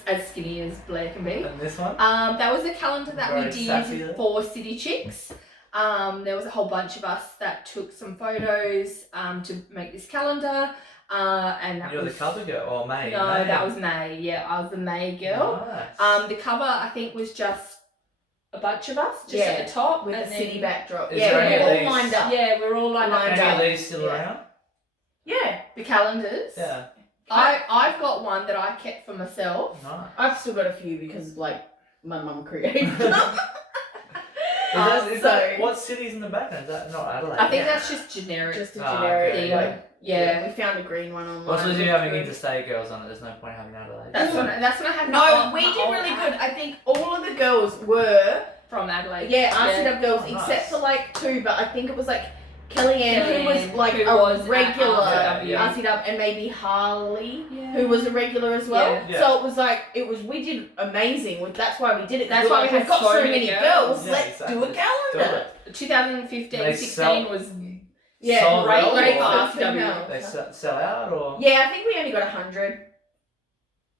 As skinny as Blair can be. And this one? That was a calendar that Very we sassy did there. for City Chicks. There was a whole bunch of us that took some photos to make this calendar. And that You're was the cover girl, or May? No, May. that was May. Yeah, I was the May girl. Nice. The cover I think was just a bunch of us just Yeah, at the top with and the then, city backdrop. Is Yeah, there any we're of all these- lined up. Yeah, we're all lined up. Lined Any up. of these still Yeah. around? Yeah. The calendars. Yeah. I've got one that I kept for myself. Nice. I've still got a few because like my mum created them. Is that what city's in the background? Is that not Adelaide? I think that's just generic. Just a Ah, generic okay, thing. like Yeah. we found a green one online. Well, suppose if Looked you're having good. interstate girls on it, there's no point having Adelaide. That's when I had No, we did really good. I think all of the girls were from Adelaide. RCW girls Oh, nice. except for like two, but I think it was like Kellyanne who was Kellyanne, like who a was at regular RCW. RCW, and maybe Harley Yeah. who was a regular as well. Yeah. Yeah. So it was like we did amazing. That's why we did it. That's why why we had we've got so so many many girls. girls. Yeah, Let's do a exactly. calendar. 2015, They 16 was Yeah, Sold great, well, great or for for RCW. females. They sell out or? Yeah, I think we only got 100.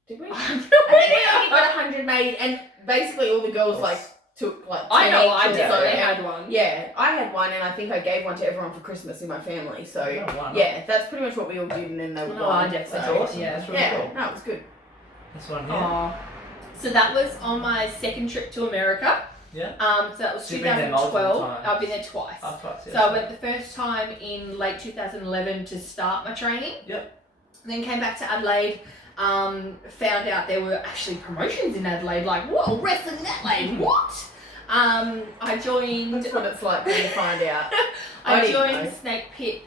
Did we? I I think we only got 100 made, and basically all the girls like took like 10 know each I or definitely so. had one. Yeah, I had one, and I think I gave one to everyone for Christmas in my family. So Oh, why not? yeah, that's pretty much what we all did, and then they were No, gone. I definitely That's So, awesome. Yeah. That's really yeah, cool. no, it was good. This one here. Aw. So that was on my second trip to America. Yeah. So that was So you've been there multiple 2012. times. I've been there twice. Oh, twice, yeah. So I went the first time in late 2011 to start my training. Yep. Then came back to Adelaide. Found out there were actually promotions in Adelaide. Like, whoa, wrestling in Adelaide, what? I joined. That's what it's like when you find out. I didn't joined know. Snake Pit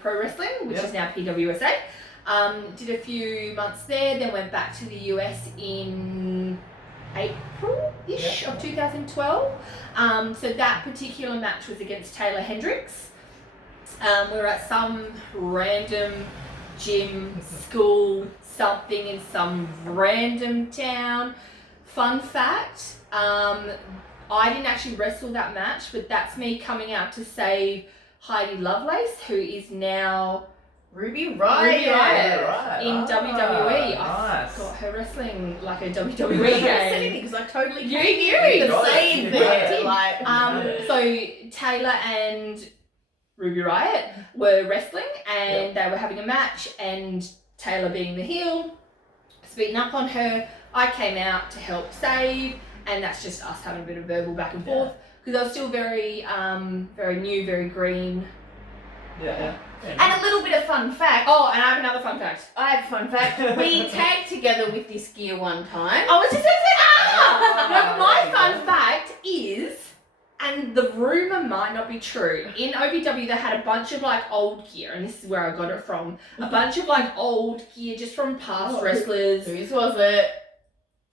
Pro Wrestling, which Yep. is now PWSA. Did a few months there, then went back to the US in April-ish Yep. of 2012. So that particular match was against Taylor Hendricks. We were at some random gym, school, something in some random town. Fun fact, I didn't actually wrestle that match, but that's me coming out to save Heidi Lovelace, who is now Ruby Riot. Ruby Riot. Right. in WWE. I Nice. got her wrestling like a WWE Really game. because I totally You came knew in it. the Got it. same You there. did. Like, So Taylor and Ruby Riot were wrestling, and they were having a match, and Taylor being the heel, was beating up on her. I came out to help save, and that's just us having a bit of verbal back and forth, because I was still very new, very green. Yeah. and a little bit of fun fact. Oh, and I have another fun fact. I have a fun fact. We tagged together with this gear one time. I was just going to say, Ah, no, my there you fun go. fact is, and the rumor might not be true, in OVW they had a bunch of like old gear, and this is where I got it from, a bunch of like old gear just from past Oh, wrestlers. Whose was it?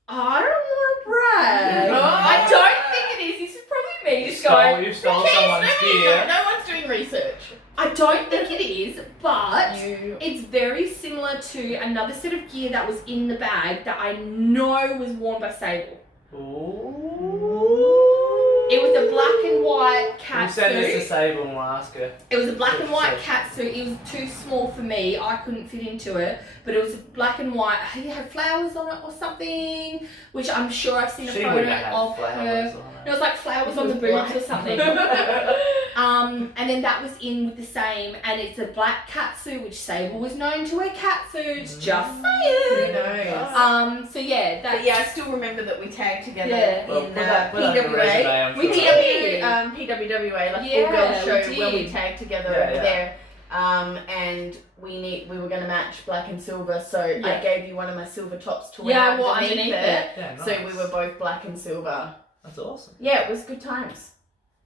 I don't want to brag. No. I don't think it is. This is probably me just going, You stole someone's gear. No one's doing research. I don't think it is, but You. it's very similar to another set of gear that was in the bag that I know was worn by Sable. Ooh. It was a black and white We'll send this to catsuit. Sable and we'll ask her. It was a black and white catsuit. It was too small for me. I couldn't fit into it. But it was black and white. It had flowers on it or something, which I'm sure I've seen a She photo wouldn't have of flowers her. on It was like flowers It on the was boots black. or something. And then that was in with the same, and it's a black catsuit, which Sable was known to wear catsuits. Just Who saying. knows? So yeah, But that yeah, I still remember that we tagged together Yeah. Well, in put that on your PWA. resume, I'm We sure. did. PWWA, like Yeah, all girls show we when we did. tagged together Yeah, over yeah. there. And we were gonna match black and silver, so Yeah. I gave you one of my silver tops to wear yeah, well underneath it. Yeah, nice. So we were both black and silver. That's awesome. Yeah, it was good times.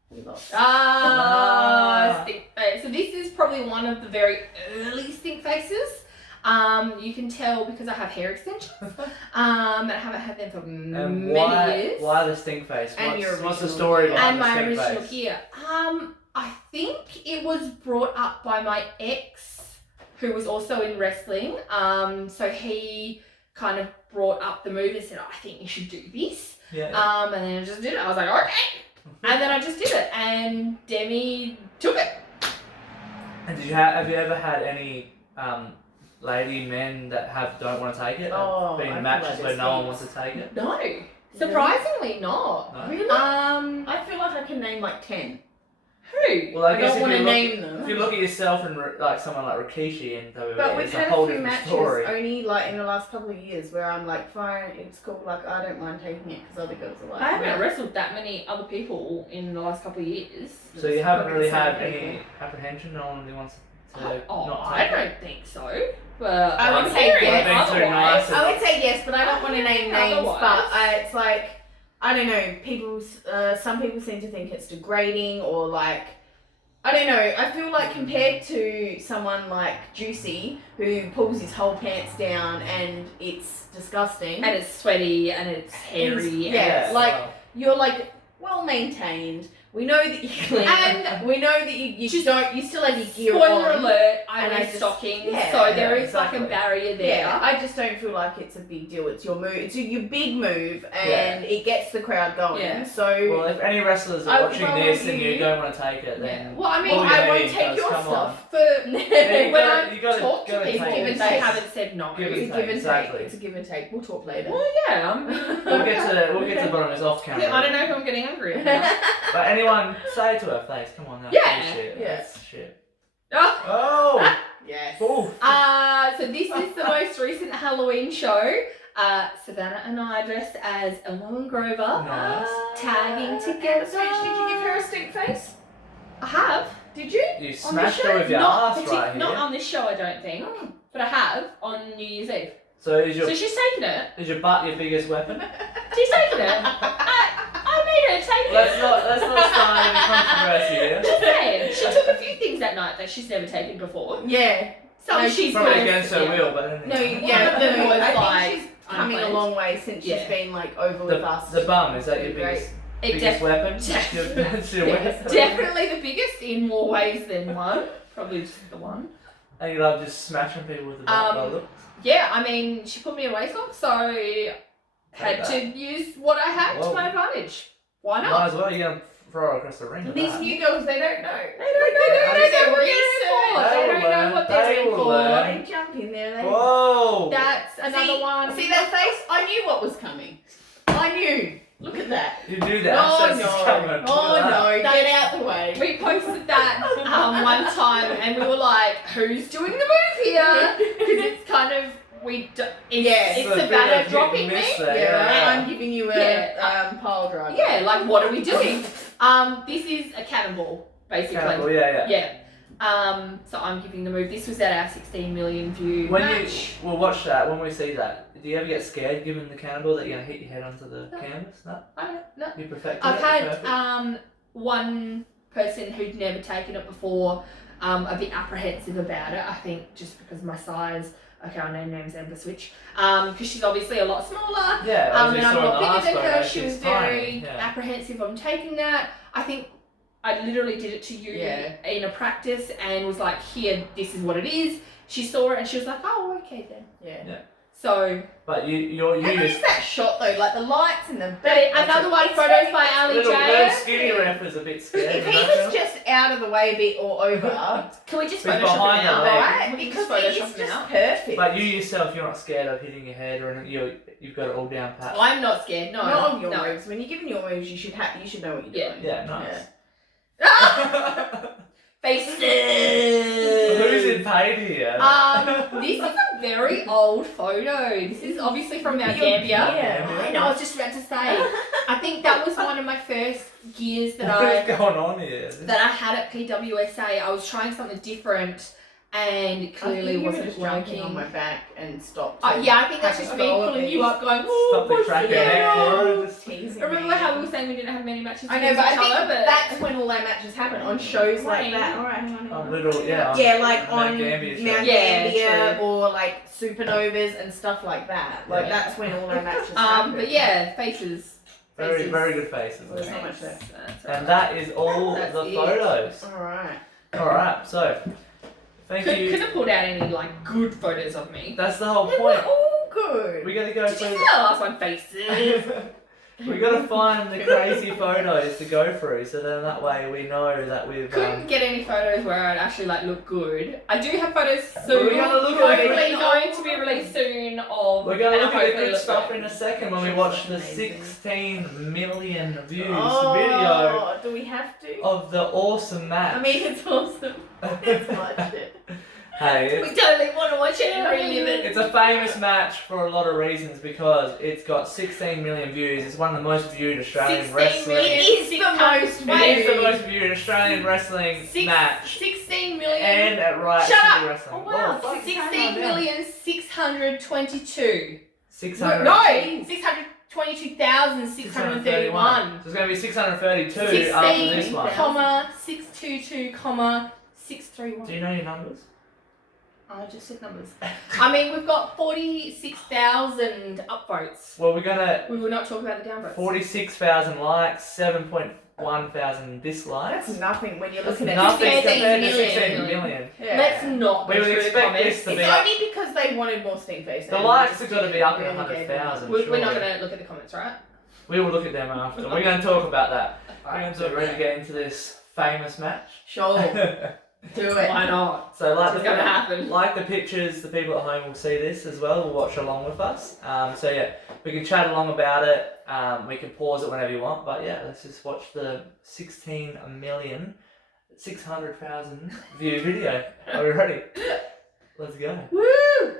We lost. Ah, stink face. So this is probably one of the very early stink faces. You can tell because I have hair extensions. And I haven't had them for And many years. why the stink face? And your What's the original story gear. behind And the my stink original face? gear. I think it was brought up by my ex, who was also in wrestling. So he kind of brought up the move and said, I think you should do this. Yeah. And then I just did it. I was like, okay. And then I just did it. And Demi took it. And have you ever had any men that don't want to take it? Oh, Been I in feel matches like where there's no one heaps. wants to take it? No. Surprisingly not. No? Really? Um, I feel like I can name like 10. Who? Well, I I guess don't if want to you name look, them. if you look at yourself and like someone like Rikishi and WWE, But we've it's a had whole a few different matches story. only like in the last couple of years where I'm like, fine, it's cool. Like I don't mind taking it because other girls are like. I haven't "No." wrestled that many other people in the last couple of years. So you haven't really Probably had the same any people. apprehension? No one really wants to Oh, not I take it? don't think so. But I would I'm say hearing yes. Being too otherwise. nice. I would say yes, but I don't want to name names. Otherwise. But it's like I don't know. People, some people seem to think it's degrading or like I don't know. I feel like compared to someone like Juicy who pulls his whole pants down and it's disgusting. And it's sweaty and it's hairy. Yeah, and like well, you're like well maintained. We know that you're clean. And we know that you just don't. You still have your gear spoiler on. alert, I And I wear just- stockings, yeah, so there yeah, is like exactly. a barrier there. Yeah, I just don't feel like it's a big deal. It's your move. It's your big move, and it gets the crowd going. Yeah. So well, if any wrestlers I- are watching well, this and you- you don't want to take it, Yeah. then Well, I mean, all well, you're I won't eating take does your come stuff. for Yeah, you when gotta- I you gotta- talk to gotta people, take it. they haven't said no. Give it's it a give and exactly. take. It's a give and take. We'll talk later. Well, yeah, We'll get to the bottom of this off camera. I don't know if I'm getting hungry. Now. But anyone say it to her face, come on, that's Yeah. bullshit. Yeah. That's shit. Oh. Oh! Yes. Oof. So this is the most recent Halloween show. Savannah and I dressed as Elmo and Grover, Nice. tagging together. So did you give her a stink face? I have. Did you? You On the smashed show? her with your Not, ass right not here. on this show, I don't think, Oh. but I have on New Year's Eve. So is your So she's taken it. is your butt your biggest weapon? She's taken it. I made her take it. Let's not start any controversy here. Just saying. She took a few things that night that she's never taken before. Yeah. Some No, she's Probably kind of- against her yeah. will, but anyway. No, One yeah, of them no, was I like think she's coming a unplanned. long way since she's Yeah. been like overly fast. The bum, is that your Great. biggest It biggest weapon? def- That's your Yes, weapon. definitely the biggest in more ways than one. Probably just the one. And you love just smashing people with the butt by the looks? Yeah, I mean, she put me in waist lock, so I had to use what I had Whoa. to my advantage. Why Might not? as well, you're going to throw her across the ring with These that. new girls, they don't know. They don't know what they're in for. They They will don't know learn. what they're They in will for. learn. They jump in there. They... Whoa! That's another one. See that face? I knew what was coming. I knew. Look at that. You knew that. Oh Access is no. coming. Look Oh at that. no. That- Get out the way. We posted that one time, and we were like, "Who's doing the move here?" Because it's kind of Yes. it's a bit Savannah of dropping hit and me. miss there, Yeah, I'm giving you a Yeah. pile driver. Yeah, like what are we doing? This is a cannonball, basically. Cannibal, yeah. Yeah. So I'm giving the move. This was at our 16 million view When match. we'll watch that, when we see that, do you ever get scared given the cannibal that you're going to hit your head onto the No. canvas? No? I don't know. You perfected I've it? had Perfect. one person who'd never taken it before, a bit apprehensive about it. I think just because of my size. Okay, I'll name names Amber Switch. Because she's obviously a lot smaller. Yeah, as we And I'm saw in the not last bigger than photo, her. She was she's very tiny. Yeah. apprehensive on taking that. I think I literally did it to you Yeah. in a practice and was like, here, this is what it is. She saw it and she was like, oh, okay then. Yeah. So, But you're How good used. is that shot though? Like the lights and the but back. another one, It's photos very- by Ali Little J. skinny ref was a bit scared. If you he know? was just out of the way a bit or over, Can we just He's Photoshop behind him the out? leg. right? We can Because just he's Photoshop him just out. perfect. But you yourself, you're not scared of hitting your head or anything. You've got it all down pat. I'm not scared, no. Not of your no. moves. When you're giving your moves, you should know what you're Yeah. doing. Yeah, nice. Faces! Who's in pain here? This is a very old photo. This is obviously from our Your Gambia. gear. I know, I was just about to say. I think that was one of my first gears that What's I going on here? had at PWSA. I was trying something different and it clearly wasn't just jumping on working. my back and stopped. Yeah, I think that's just me pulling you up going, oh, Stop the push crack me your neck out." for her. Just- Teasing Remember me. how we were saying we didn't have many matches I know, against but I each think other, but that's when all our matches happen on shows like Right. that. All right, hang on. On little, yeah. Yeah, like Mount on Gambier show. Mount Yeah, Gambier true. or like Supernovas and stuff like that. Like Yeah. that's when all our matches happen. but yeah, faces. Very, Faces. very good faces. Well, there's not much there. That's And that is all That's the it. photos. All right. Alright, so thank you. Couldn't have pulled out any like good photos of me. That's the whole They point. were all good. We gotta go Did you through see that last one? Faces. We gotta find the crazy photos to go through, so then that way we know that we've. Couldn't get any photos where I'd actually like look good. I do have photos soon. We're gonna look at the hopefully going to be released soon. We're gonna look at the hopefully good look stuff good. in a second when we watch the 16 million views video Oh, do we have to? of the awesome match. I mean, it's awesome. Let's watch it. Hey, We totally want to watch it and relive it. it's a famous match for a lot of reasons because it's got 16 million views. It's one of the most viewed Australian 16 wrestling. million. It is the most It is the viewed. most viewed Australian wrestling match. 16 million. And at Riot Shut City up. Wrestling. Oh, wow. fuck. 16,622. 600. No, 622,631. So it's going to be 632 16, after this one. comma 622, comma 631. Do you know your numbers? I just said numbers. I mean, we've got 46,000 upvotes. Well, we're going to We will not talk about the downvotes. 46,000 likes, 7.1 thousand dislikes. That's nothing when you're looking at Nothing 16 compared to million. 16 million. Yeah. Let's not We go would through the expect comments. this to It's be only because they wanted more Stink Face. The likes are going to be up in 100,000. We're not surely. going to look at the comments, right? We will look at them after. We're going to talk about that. Alright, So ready to get into this famous match? Sure. Do it. Why not? So like It's going to happen. like the pictures, the people at home will see this as well, will watch along with us. So yeah, we can chat along about it, we can pause it whenever you want, but yeah, let's just watch the 16,600,000 view video. Are we ready? Let's go. Woo!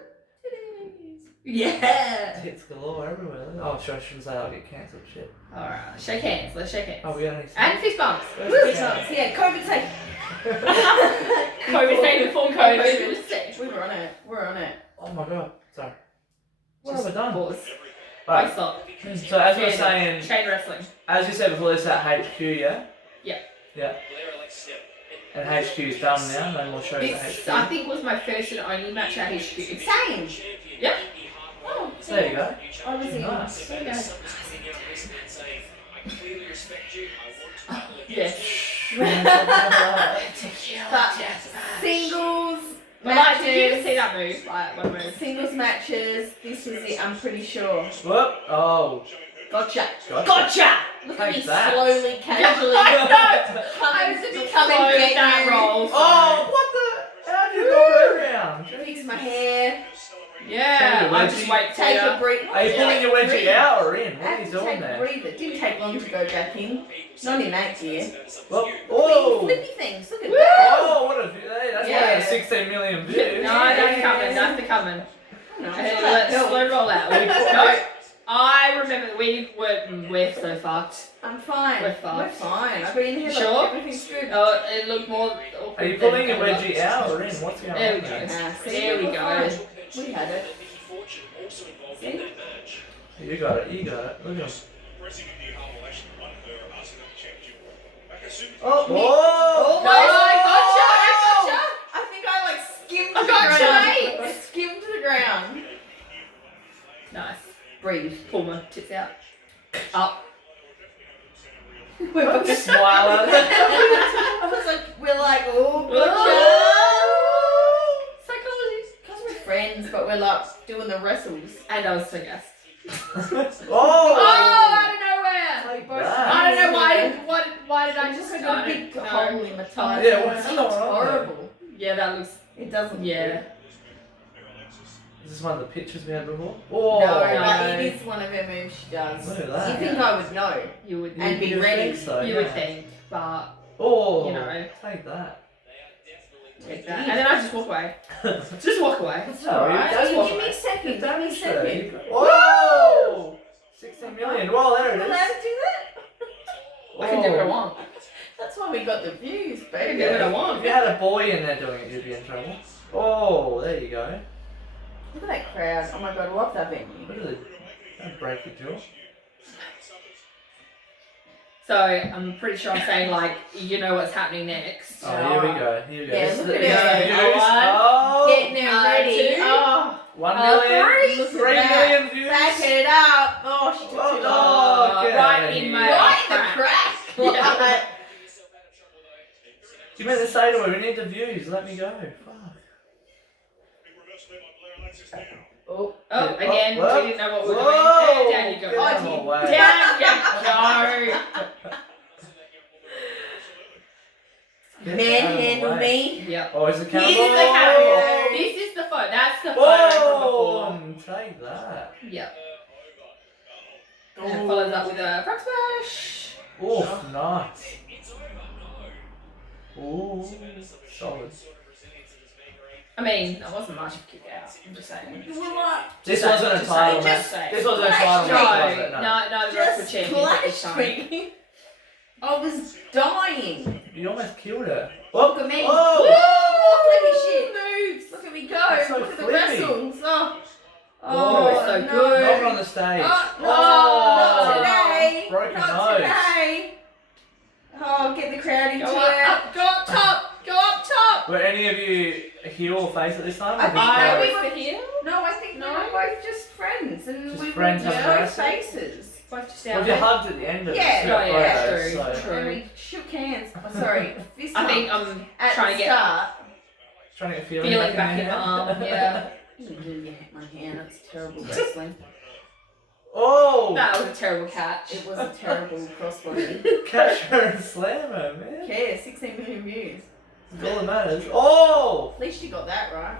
Yeah! Tits galore everywhere. Oh, sure, I shouldn't say I'll get cancelled, shit. Alright, shake hands. Let's shake hands. Oh, we got any And fist bumps. Where's Woo! the camera? Yeah, COVID safe. COVID stayed before COVID. We were on it. We're on it. Oh my god, sorry. What have I done? Pause. Right, Waist up. so as we were saying, Chain wrestling. as you said before, this is at HQ, yeah? Yeah. Yeah. And HQ's done now, no more shows at This, HQ. I think, was my first and only match at HQ. Same. Yeah. Oh, There you go. I was in. Nice. There you go. Yes. But singles Like, did you even matches. see that move? Like, one move. Singles matches. This is it. I'm pretty sure. Whoop. Oh. Gotcha. Gotcha. Gotcha. Look at Take me that. slowly, casually. I Come I and was a bit come and slow get with that you. roll. Oh, what the? How'd you go around? Fix my hair. Yeah, I just wait for Take a you. break. Are you pulling your wedgie out or in? What are you doing Take a there? breather. It didn't take long to go back in. Not in that gear. Whoop. Oh. Flippy things. Look at Woo! that. Oh, what a view. Hey, that's Yeah. like 16 million views. No, that's coming. That's coming. No, Hey, it's let's not slow roll out. No, I remember we're so fucked. I'm fine. We're fine. We're fine. I've been here. Sure? Everything's good. Oh, it looked more. Are you pulling your wedgie out or in? What's going on? There we go. there? See, There we we're go. fine. We had it. See? You got it. You got it. Look at him. Oh, me. Whoa! Oh, No, I gotcha! I think I like skimmed I to gotcha, the ground. mate. I skimmed to the ground. Nice. Breathe. Pull my tits out. Up. We're Don't both smile at it. I was like, we're like, oh, Psychology. because we're friends, but we're like doing the wrestles. And I was so gassed. Oh! Out of nowhere! Like Both that. I don't know why did I just Just no, got a big no. hole in my tie. Yeah, what's That going looks on there? horrible. Yeah, that looks. It doesn't. Yeah. Is this one of the pictures we had before? Oh! No, but it is one of her moves she does. Look at You that. think I would know? You would. And be You'd ready. think so, You yeah. would think, but Oh! you know. Take that. take that, and then I just walk away. Just walk away. It's Oh, alright. you- Give me a second. Give me a second. Whoa! 16 million. Whoa, there Am I it allowed is. to do that? I can do what I want. That's why we got the views, I can baby. do what I want. If you had a boy in there doing it, you'd be in trouble. Oh, there you go. Look at that crowd. Oh my god, love that venue. Look at it. Don't break your jaw. So I'm pretty sure I'm saying like, you know what's happening next. Oh, here we go. Here we go. Yeah, This is look the- at this is the it. views. One. Oh! Getting it ready. two. Oh, 1 million. Look at 3 that. million views. back it up. Oh, she took too long. Oh, get right outta in here. my- Right in the crack. Yeah. You meant to say to her, we need the views, let me go. Fuck. Oh, Oh, again, Whoa. we didn't know what we were Whoa. doing. Down you go. Get out of my way. Down you me. Yep. Oh, is the camera? Here's the camera. This is the photo. That's the photo from before. Take that. Yep. And it follows up with a frog splash. Oh, nice. Ooh, solid. I mean, that wasn't much of a kick out. I'm just saying. This wasn't a title match. saying. This wasn't a title match, was it? No, the rest were Just champions at this flashed time. me. I was dying. You almost killed her. Look at me. Oh! Woo! Flippy shit. Look at me go. That's so Look at the flippy. wrestles. Oh. Oh, it's so no. good. Not on the stage. Oh, no, Oh, not today. broken not nose. today. Oh, get the crowd into Go it. up, go up top, go up top. Were any of you heel or face at this time? I Or think did you I both? was the heel. No, I think No. we were both just friends, and Just we friends were having a both wrestle? faces. Both just Well, out you there. hugged at the end of Yeah. the Oh, yeah, photos, true, so true. And we shook hands. Oh, sorry, fist I think bump I'm at trying the to get start. trying to get feeling, feeling back in your my hand. arm. Yeah. You do get my hand. That's terrible wrestling. Oh! That was a terrible catch. It was a terrible crossbody. Catch her and slam her, man. Okay, 16 million views. That's all that matters. Oh! At least you got that right.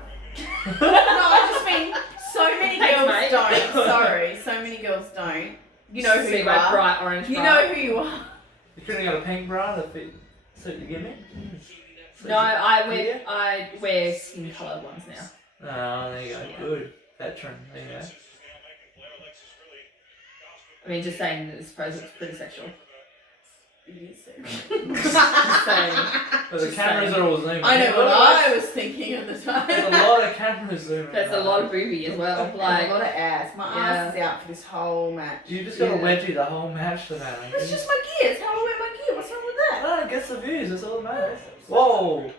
No, I just mean so many Thanks, girls mate. don't. Sorry, so many girls don't. You know who See you my are. bright orange You bra. know who you are. You couldn't have got a pink bra to fit suit your gimmick? No, I Yeah. wear skin coloured ones now. Oh, there you go. Good. Veteran. There you go. I mean, just saying that this pose looks pretty sexual. Just Just saying. But the Just cameras saying. are all zooming. I know what There's I was thinking at the time. a lot of cameras zooming. There's a lot of booby as well. And a Like, lot of ass. My ass is out for this whole match. You just got to Yeah. wedgie the whole match, Savannah. It's just my gear. It's how I wear my gear. What's wrong with that? No, it gets the views. That's all that matters. Whoa!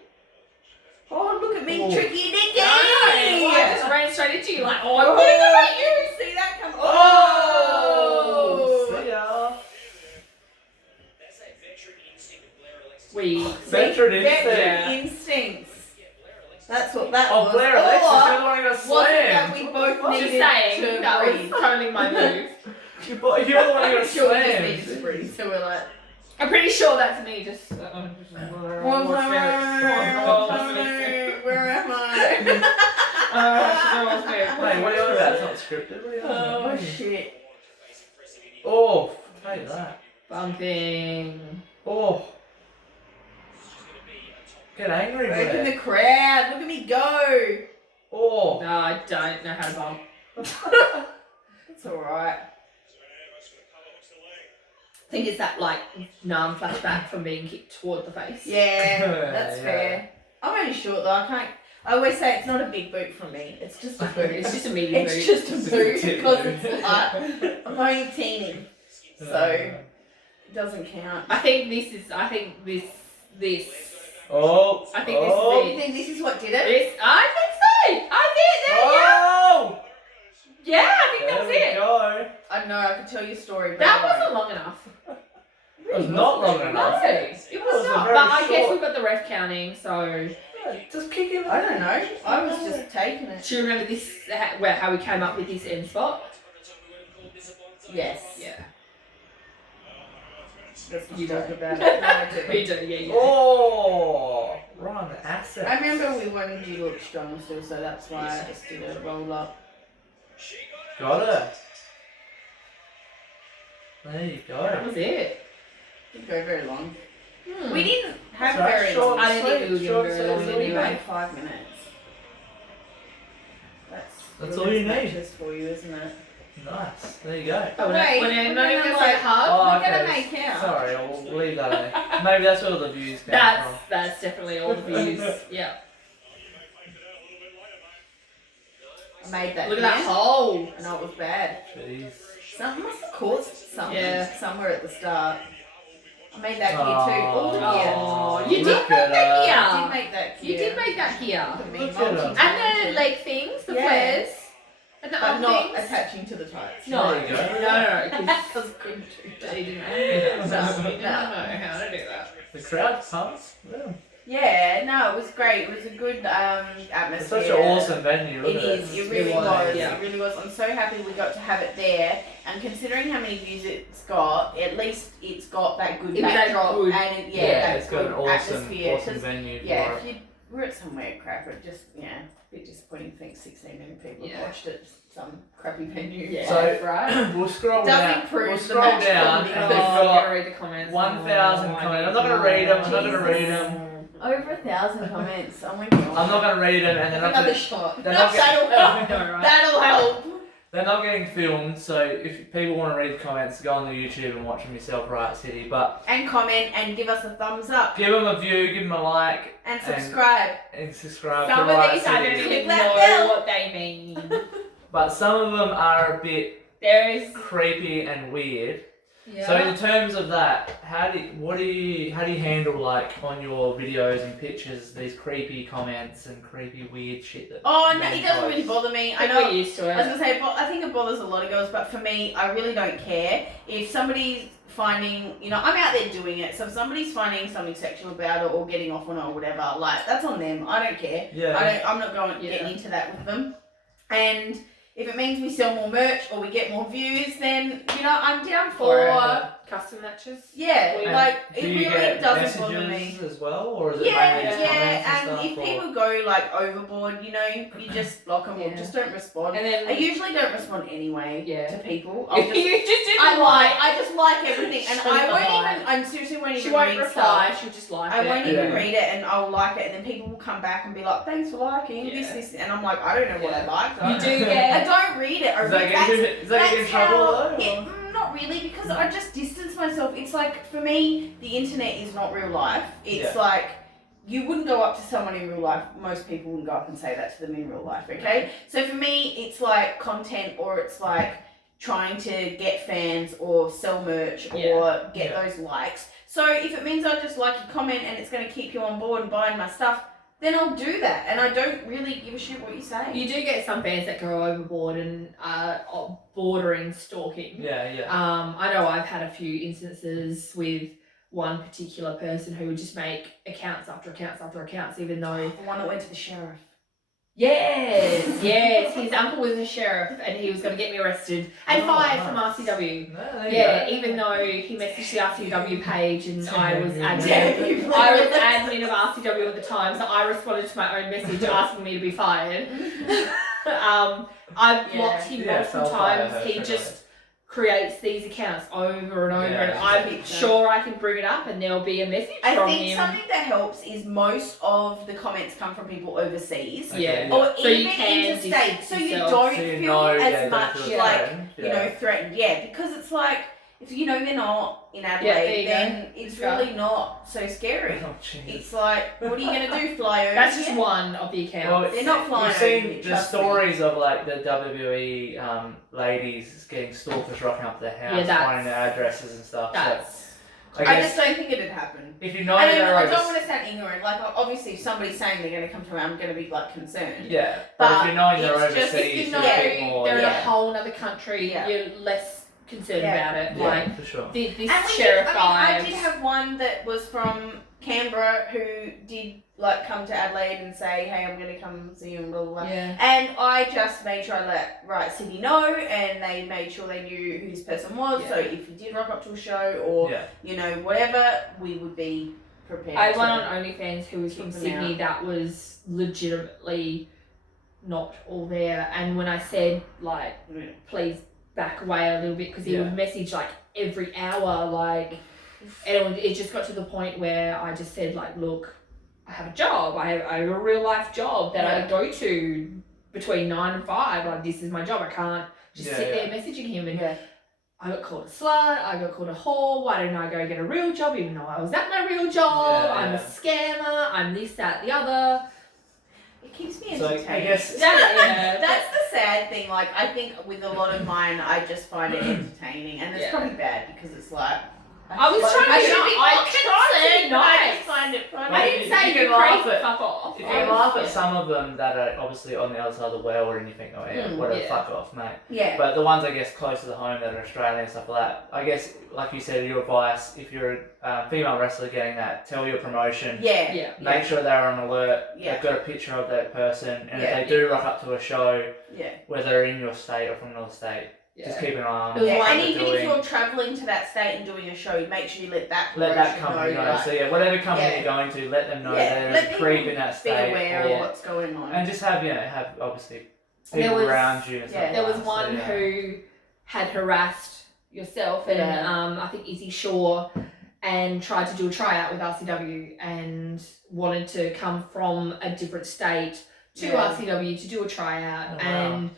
Oh, look at me, Oh. tricky dicky! I just ran straight into you like, oh, I Oh, want to go at you. you see that come? Oh! Oh! See ya! We Veteran Veteran instinct. instincts. That's what that Oh, was. Blair Alexis, Or you're the one who got wasn't that slammed. we both just needed saying to that breathe? was totally my move. You're the one who got Sure, we just needed to slammed. breathe, so we're like, I'm pretty sure that's me. Just where am I? Wait, what are you on about? It's not scripted. What are you on Oh about? shit. Oh, take that. bumping. Oh. Get angry with Open it. the crowd. Look at me go. Oh. No, I don't know how to bump. It's alright. I think it's that like numb flashback from being kicked toward the face. Yeah, that's Yeah. fair. I'm only short though. I can't. I always say it's not a big boot from me. It's just a boot. It's just a medium It's boot. just a It's boot a tip because boot. it's like I'm only teeny, so it doesn't count. I think this. Oh. I think this You is think this is what did it? this. I think so. I think there. Oh! Yeah, I think There that was we it. go. I know. I could tell you a story. But That I won't. wasn't long enough. It was not long enough. No, it was was a not. very But I guess short- we've got the ref counting, so. Just kick him. I don't know. I was just taking it. Do you remember this? How we came up with this end spot? Yes. Yeah. Let's not You talk don't. about it. No, I We didn't. do, yeah. Oh! Run asset. I remember we wanted you to look strong still, so that's why I just did a roll up. Got it. There you That go. was it. Didn't go very long. Hmm. We didn't have That's very short. long. I didn't think we were Short, doing very long short, We anyway. went 5 minutes. That's good all you as need. matches for you, isn't it? Nice. There you go. Oh, Wait, we're we're not even gonna gonna say like- hug. Oh, We're gonna okay. make out. Sorry, we'll leave that in. Maybe that's where the views came That's definitely all the views. Yeah. I made that. Look at that here. hole. I know it was bad. from. Jeez. Something must have caused something Yeah. somewhere at the start. I made that gear too. Oh, look here. Oh, you did Look make at that I gear. did make that gear. You did make that gear. Look at me, Look at her. multi-talented. And the leg things, the Yeah. flares, and the But arm not things. attaching to the tights. No, There you go. no, Because couldn't do because that. he didn't know how to do that. No, He did no. not know how to do that. The crowd's pumped. Yeah. Yeah, no, it was great. It was a good atmosphere. It's such an awesome venue, It isn't it? is. It really It was, was. yeah. It really was. I'm so happy we got to have it there. And considering how many views it's got, at least it's got that good It was that backdrop good- and It's that got an good awesome atmosphere. 'Cause, venue yeah, for if it. you were at somewhere crap, it just a bit disappointing. I think 16 million people Yeah. watched it. Some crappy venue. Yeah. So- right. We'll scroll Doesn't down. prove We'll the scroll match down, quality. and Oh, they've I'm got gonna read the comments. 1,000 Oh, comments. I'm not gonna read them. I'm not gonna read Jesus. them. Over 1,000 comments. Oh my god. I'm not gonna read them, and they're not Another gonna, shot. they're not That'll help. No, right. That'll help. they're not getting filmed. So if people want to read the comments, go on the YouTube and watch them yourself, Riot City. But And comment and give us a thumbs up. give them a view, give them a like, And subscribe. and subscribe Some to of Riot these I don't City. even Click that know bell. what they mean. But some of them are a bit There is. creepy and weird. Yeah. So in terms of that, how do you handle like on your videos and pictures these creepy comments and creepy weird shit that? Oh, no, men it doesn't post? really bother me. I I know. know. We're used to I was it. gonna say, I think it bothers a lot of girls, but for me, I really don't care. If somebody's finding, I'm out there doing it, so if somebody's finding something sexual about it or getting off on it or whatever, like, that's on them. I don't care. Yeah. I'm not getting into that with them. And if it means we sell more merch or we get more views, then, I'm down for it. Or custom matches. Yeah, And like, it Do you really get doesn't bother me. messages as well, or is it Yeah, mainly just yeah, comments and and stuff? if or- people go like overboard, you just block them or Yeah. just don't respond. And then I usually don't respond anyway Yeah. to people. I'll just, you just didn't I like. I just like everything, and Shouldn't I won't lie. even. I seriously won't She even won't read reply. stuff. She'll just like I it. won't even Yeah. read it, and I'll like it, and then people will come back and be like, "Thanks for liking Yeah. this," and I'm like, "I don't know what I Yeah. liked." You do I get. don't read it. I Does that read get you, does that get you in that's trouble how- though? Yeah, or- not really, because I just distance myself. It's like, for me, the internet is not real life. It's Yeah. like, you wouldn't go up to someone in real life. Most people wouldn't go up and say that to them in real life, okay? So for me, it's like content, or it's like trying to get fans or sell merch or get Yeah. those likes. So if it means I just like your comment and it's going to keep you on board and buying my stuff, then I'll do that. And I don't really give a shit what you say. You do get some fans that go overboard and are bordering stalking. Yeah, yeah. I know I've had a few instances with one particular person who would just make accounts after accounts after accounts, even though. The one that went to the sheriff. Yes, his uncle was a sheriff and he was going to get me arrested and Oh, fired nice. from RCW. No, there you Yeah, go. even though he messaged the RCW page and I was Damn admin. you. I was admin of RCW at the time, so I responded to my own message asking me to be fired. I've blocked him Yeah, multiple self-fire times. her He straight just creates these accounts over and over, Yeah. and I'm Keeps them. sure I can bring it up and there'll be a message I from think him. something that helps is most of the comments come from people overseas. Yeah. Okay, Or So you even can interstate, so you yourself. don't So you feel know, as yeah, much don't feel like threatened. threatened. Yeah, because it's like if they're not in there Adelaide, you then go. it's Good go. really not so scary. Oh, jeez. It's like, what are you gonna do? Fly over? That's just here? one of the accounts. Well, They're not flying You've over seen here, the trust me. stories of like the WWE ladies getting stalkers rocking up to their house, Yeah, that's- finding their addresses and stuff. That's So I I guess just don't think it'd happen. if you know I they're don't over, want to sound ignorant. Like, obviously, if somebody's saying they're going to come to me, I'm going to be like concerned. yeah, but if But you're knowing they're it's just- if overseas, you you're know a bit more. they're in a Yeah, whole other country, Yeah. you're less concerned Yeah. about it. yeah, Like for sure. this And we sheriff I vibes. did have one that was from Canberra who did like come to Adelaide and say, "Hey, I'm going to come see you," and blah blah blah. Yeah. And I just made sure I let Riot City know, and they made sure they knew who this person was. Yeah. So if he did rock up to a show or Yeah, whatever, we would be prepared. I had one to- on OnlyFans who was from Keep them Sydney that was legitimately not all there. And when I said, like, Yeah. please back away a little bit, because he Yeah. would message, like, every hour, like, and it just got to the point where I just said, like, look, I have a job. I have a real life job that I Yeah. go to between 9 and 5. Like, this is my job. I can't just Yeah, sit yeah. there messaging him. And Yeah. I got called a slut, I got called a whore, why didn't I go get a real job even though I was at my real job, Yeah, I'm a yeah. scammer, I'm this, that, the other. It keeps me So entertained. I guess Yeah, That's the sad thing. Like, I think with a lot of mine, I just find it entertaining, and it's Yeah. probably bad because it's like. I was like, trying to I be should nice. be I more tried to be concerned, but I nice. just find it funny. I Well, didn't you say can you laugh crazy, at- fuck off. If you laugh at some of them that are obviously on the other side of the world and you think, oh yeah, whatever, fuck off, mate. Yeah. But the ones, I guess, closer to home that are Australian and stuff like that, I guess, like you said, your advice, if you're a female wrestler getting that, tell your promotion. Yeah. Make sure they're on alert. Yeah. They've got a picture of that person. And if they do rock up to a show, whether they're in your state or from another state, just keep an eye on them. And even if you're travelling to that state and doing a show, make sure you let that company know. Like, so whatever company you're going to, let them know there's a creep in that state. Be aware of what's going on. And just have obviously people around you and stuff. There was one who had harassed yourself and I think Izzy Shaw and tried to do a tryout with RCW and wanted to come from a different state to RCW to do a tryout and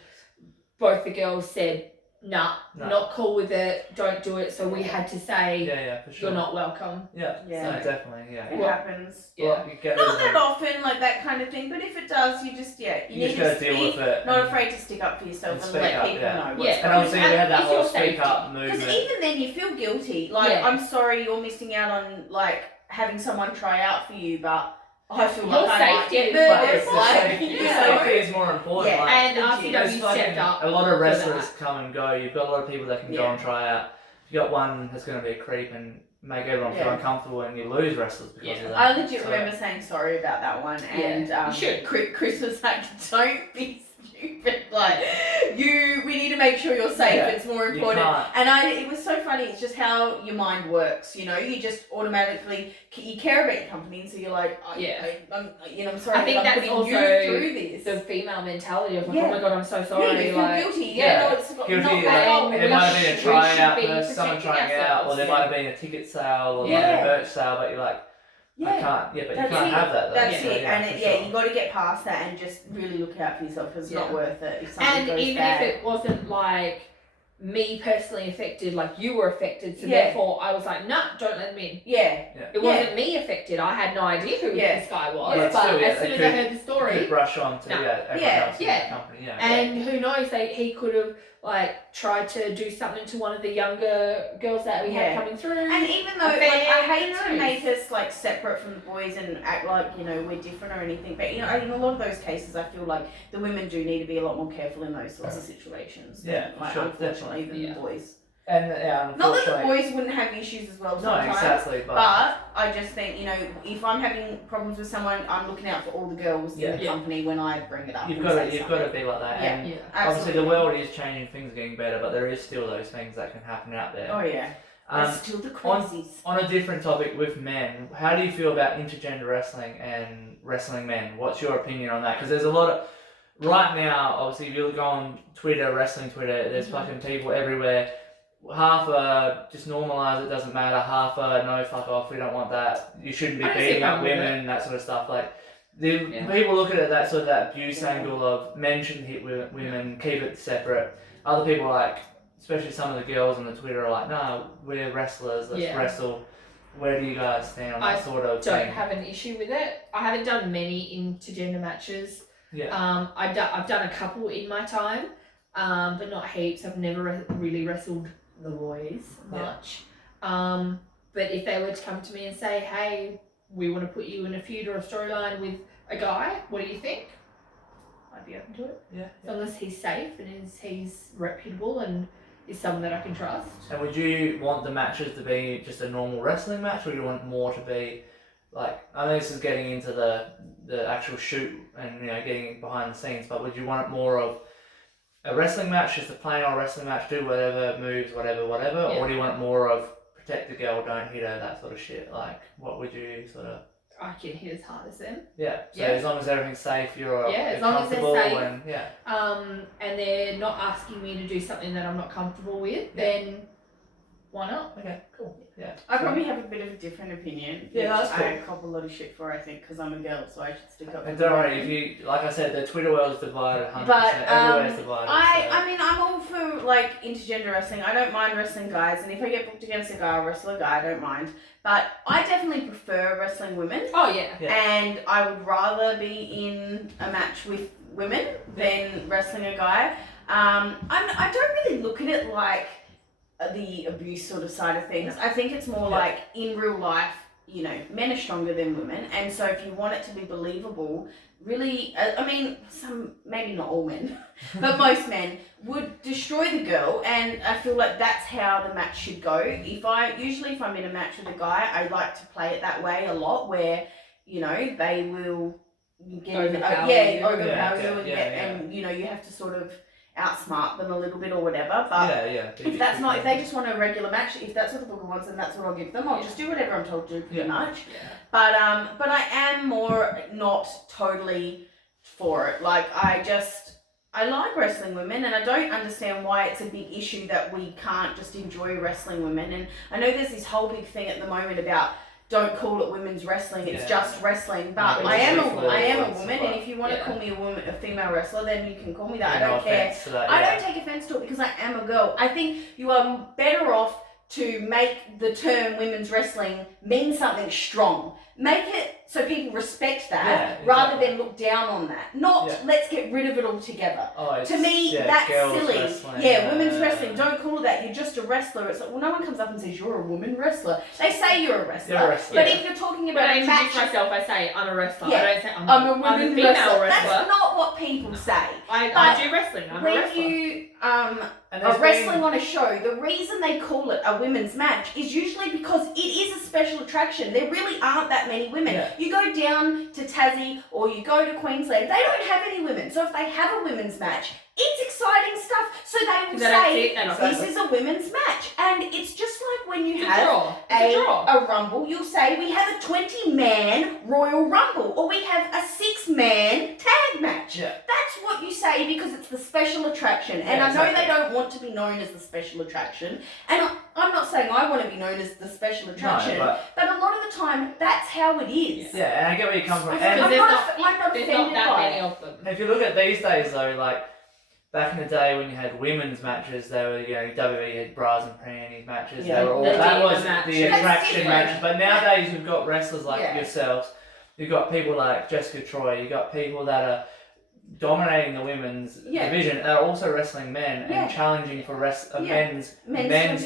both the girls said, nah, not cool with it, don't do it. So we had to say, for sure. You're not welcome. Yeah, no, definitely, It happens. Well, not that often, like that kind of thing, but if it does, you just, you need to deal with it. Not afraid to stick up for yourself and let people know what's and obviously we had that whole speak up movement. Because even then you feel guilty. Like, I'm sorry you're missing out on, like, having someone try out for you, but I feel like I might get nervous. Safety is more important. Yeah, and RCW stepped up. A lot of wrestlers come and go. You've got a lot of people that can go and try out. If you got one that's going to be a creep and make everyone feel uncomfortable, and you lose wrestlers because of that. I legit remember saying sorry about that one, and Chris was like, "Don't be stupid. Like, we need to make sure you're safe. It's more important." And it was so funny. It's just how your mind works. You know, you just automatically you care about your company, and so you're like, I'm sorry. I think I'm that's putting also you through this. The female mentality of like, oh my god, I'm so sorry. Yeah, you feel guilty. No, it's not guilty. my fault. There might have been a tryout, someone trying out, or there might have been a ticket sale or like a merch sale, but you're like, I can't. Yeah, but you can't have that though. That's it. And you got to get past that and just really look out for yourself because it's not worth it if something goes even bad. if it wasn't like me personally affected, like you were affected, so therefore I was like, nah, don't let them in. It wasn't me affected. I had no idea who this guy was, but as soon as I heard the story, brush on to everyone else in the company. And who knows? He could have like tried to do something to one of the younger girls that we had coming through. And even though like, I hate to make us like separate from the boys and act like we're different or anything, but in a lot of those cases, I feel like the women do need to be a lot more careful in those sorts of situations. Unfortunately, than the boys. And not that the boys wouldn't have issues as well sometimes. No, exactly. But I just think, if I'm having problems with someone, I'm looking out for all the girls in the company when I bring it up. You've got to be like that. And obviously the world is changing, things are getting better, but there is still those things that can happen out there. Oh yeah. There's still the crazies. On a different topic with men, how do you feel about intergender wrestling and wrestling men? What's your opinion on that? Because there's a lot of right now. Obviously, if you go on Twitter, wrestling Twitter, there's fucking people everywhere. Half just normalise it, doesn't matter. Half no, fuck off, we don't want that. You shouldn't be beating up women, that sort of stuff. Like people look at it that sort of that abuse angle of men shouldn't hit women, keep it separate. Other people like, especially some of the girls on the Twitter are like, no, we're wrestlers, let's wrestle. Where do you guys stand on that sort of thing? I don't have an issue with it. I haven't done many intergender matches. I've done a couple in my time, but not heaps. I've never really wrestled the boys much. But if they were to come to me and say, hey, we want to put you in a feud or a storyline with a guy, what do you think? I'd be open to it. As long as he's safe and he's reputable and is someone that I can trust. And would you want the matches to be just a normal wrestling match, or do you want more to be like, I know this is getting into the actual shoot and getting behind the scenes, but would you want it more of a wrestling match, just a plain old wrestling match, do whatever moves, whatever, or do you want more of protect the girl, don't hit her, that sort of shit? Like, what would you sort of? I can hit as hard as them. So as long as everything's safe, you're as long as they're safe, and and they're not asking me to do something that I'm not comfortable with, then why not? Okay, cool. I probably have a bit of a different opinion. That's cool. I cop a lot of shit for, I think, because I'm a girl, so I should stick up. And don't worry, if you, like I said, the Twitter world is divided 100%. But everywhere's divided. I mean, I'm all for like intergender wrestling. I don't mind wrestling guys, and if I get booked against a guy, I'll wrestle a guy. I don't mind. But I definitely prefer wrestling women. Oh yeah. And I would rather be in a match with women than wrestling a guy. I don't really look at it like the abuse sort of side of things. I think it's more like in real life, you know, men are stronger than women, and so if you want it to be believable, really, I mean, some, maybe not all men, but most men would destroy the girl, and I feel like that's how the match should go. If I'm in a match with a guy, I like to play it that way a lot, where, you know, they will overpower you and you know, you have to sort of outsmart them a little bit or whatever, but if that's not, if they just want a regular match, if that's what the booker wants, then that's what I'll give them. I'll just do whatever I'm told to do pretty much. But I am more not totally for it. Like, I like wrestling women, and I don't understand why it's a big issue that we can't just enjoy wrestling women. And I know there's this whole big thing at the moment about don't call it women's wrestling, it's just wrestling. But I am a woman, and if you want to call me a female wrestler, then you can call me that. I don't care. I don't take offense to it because I am a girl. I think you are better off to make the term women's wrestling mean something strong. Make it so people respect that rather than look down on that. Not let's get rid of it altogether. To me, that's silly. Women's wrestling. Don't call it that. You're just a wrestler. It's like, well, no one comes up and says you're a woman wrestler. They say you're a wrestler. But if you're talking about a match, myself, I say I'm a wrestler. I don't say I'm a women female wrestler. wrestler. That's not what people say. I do wrestling. I'm a wrestler. When you are wrestling on a show, the reason they call it a women's match is usually because it is a special attraction. There really aren't that many women. You go down to Tassie or you go to Queensland, they don't have any women. So if they have a women's match, it's exciting stuff. So they will say, this is a women's match. And it's just like when you have a rumble, you'll say, we have a 20-man Royal Rumble, or we have a 6-man tag match. That's what you say because it's the special attraction. And I know they don't want to be known as the special attraction. And I'm not saying I want to be known as the special attraction, but a lot of the time, that's how it is. Yeah, and I get where you come from. I'm not offended by many of them. If you look at these days, though, like, back in the day when you had women's matches, they were, you know, WWE had bras and panties matches. They were all, that was the attraction matches. But nowadays we've got wrestlers like yourselves. You've got people like Jessica Troy. You've got people that are dominating the women's division. They're also wrestling men and challenging for men's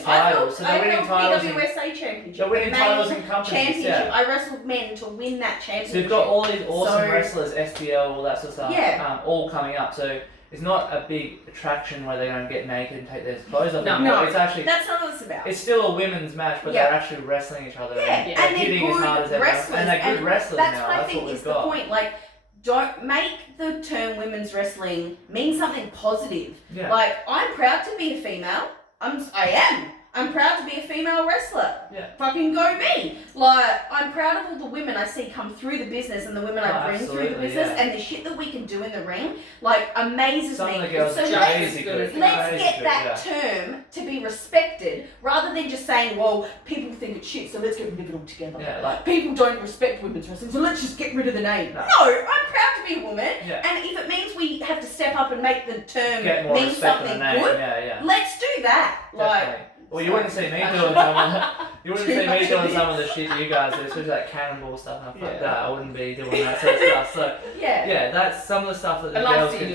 titles. So they're winning titles. PWSA championship. They're winning titles in companies. I wrestled men to win that championship. So you've got all these awesome wrestlers, SBL, all that sort of stuff, all coming up. So it's not a big attraction where they're going to get naked and take their clothes off. No, it's actually, that's not what it's about. It's still a women's match, but they're actually wrestling each other and hitting as hard as everyone. And they're good wrestlers now. That's what I think is the point. Like, don't make the term women's wrestling mean something positive. Like, I'm proud to be a female. I am. I'm proud to be a female wrestler. Fucking go me. Like, I'm proud of all the women I see come through the business and the women I bring through the business and the shit that we can do in the ring, like, amazes Some me. Of the girls so let's get that term to be respected rather than just saying, well, people think it's shit, so let's get rid of it altogether. Like, people don't respect women's wrestling, so let's just get rid of the name. No, I'm proud to be a woman, and if it means we have to step up and make the term mean something good, let's do that. Like. Well, you wouldn't see me doing some of the, you wouldn't see me doing some of the shit you guys do, especially that cannonball stuff and stuff like that. I wouldn't be doing that sort of stuff. So that's some of the stuff that the girls can do.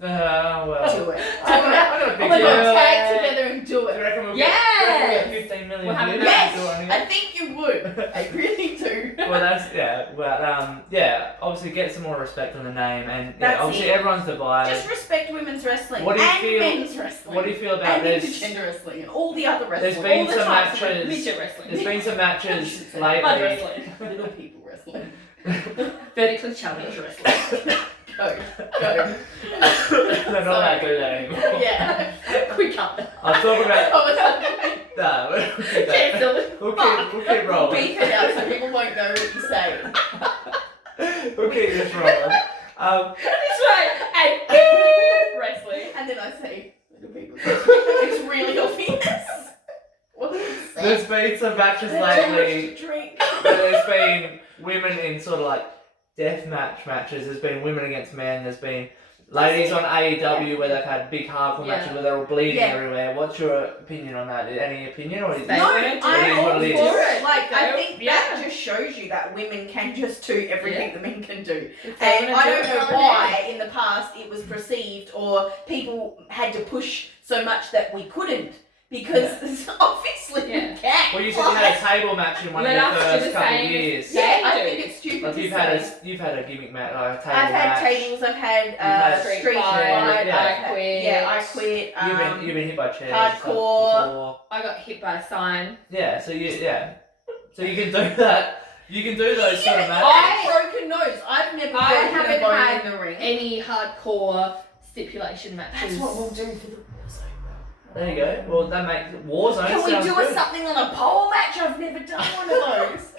Well, do it. I got a big tag together and do it. Do you reckon we'll get 15 million views? Yes, I think you would. I really do. Well, obviously get some more respect on the name, and obviously everyone's divided. Just respect women's wrestling men's wrestling. What do you feel about this? And intergender wrestling and all the other wrestling. There's been some matches. There's been some matches lately. Little people wrestling. Vertically challenged wrestling. Go. They're not that good anymore. Quick cut. I'll talk about. We'll keep rolling. We'll beep it out so people won't know what you're saying. We'll keep this rolling. That's right. And wrestling. And then I say, little people. It's really obvious. There's been some matches lately. There's been women in sort of like deathmatch matches. There's been women against men. There's been ladies on AEW where they've had big hardcore matches where they're all bleeding everywhere. What's your opinion on that? Any opinion or is it? No, I'm all for it. Like, I think that just shows you that women can just do everything the men can do. And I don't know why in the past it was perceived or people had to push so much that we couldn't because obviously we Yeah. can. Well, you said you had a table match in one of Let your us do first the couple same. years. Yeah, I do. think it's stupid. Like to you've had a gimmick match, like a table I've had match. tables. I've had had street Street fight. Fight, yeah. I've had- I Yeah, I quit. You've been hit by chairs. hardcore. Before. I got hit by a sign. Yeah, so you can do that. You can do those sort of I matches. had broken nose. I've never I broken haven't a bone had in the ring. Any hardcore stipulation matches. That's what we'll do for the Warzone. There you go. Well, that makes Warzone Can we sounds do good. something on a pole match? I've never done one of those.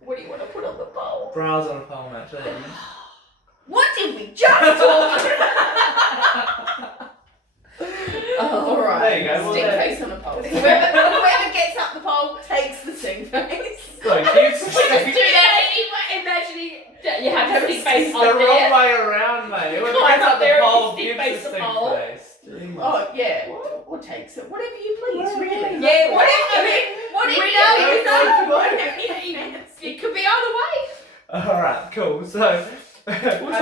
What do you want to put on the pole? Brawls on a pole match. There you go. What did we just talk about? All right. There you go. Well, Stink there- face on a pole. Whoever gets up the pole takes the stink face. Look, you Just do that anyway, imagining that you have to stick face the up wrong there. way around, mate. Whoever Climb gets up up the there and pole stick gives face the to stink pole. face. Jeez. Oh yeah, or takes it. Whatever you please, Whatever really. you Yeah, Whatever whatever. whatever We you know, think we is know. good, whatever you fancy. It could be either way. Alright, cool. So, I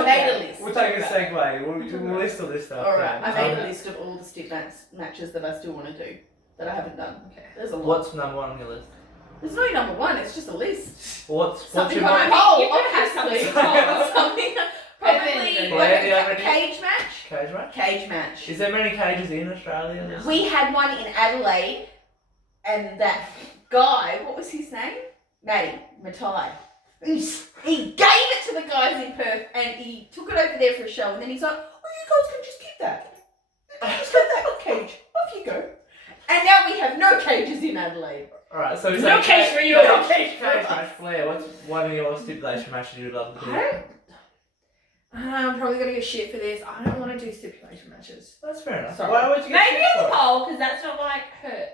made a list. we'll take a segue. We'll list all this stuff. All right, I down. made a list of all the stick matches that I still want to do that I haven't done. Okay. There's a lot. What's number one on your list? There's no number one. It's just a list. What's Something your on a most... pole. You could have obviously. something. Something. Probably Blair, like do you have a any? cage match. Cage match? Cage match. Is there many cages in Australia? No. We had one in Adelaide, and that guy, what was his name? Matai. He gave it to the guys in Perth, and he took it over there for a show, and then he's like, "Oh, you guys can just keep that. You can just have that cage. Off you go." And now we have no cages in Adelaide. Alright, so No cage for you, no cage for Cage us. match. Blair, what's one of your stipulation matches you'd love to do? I'm probably gonna get shit for this. I don't want to do stipulation matches. That's fair enough. Sorry. Why would you get Maybe shit on for the it? pole, because that's not like hurt.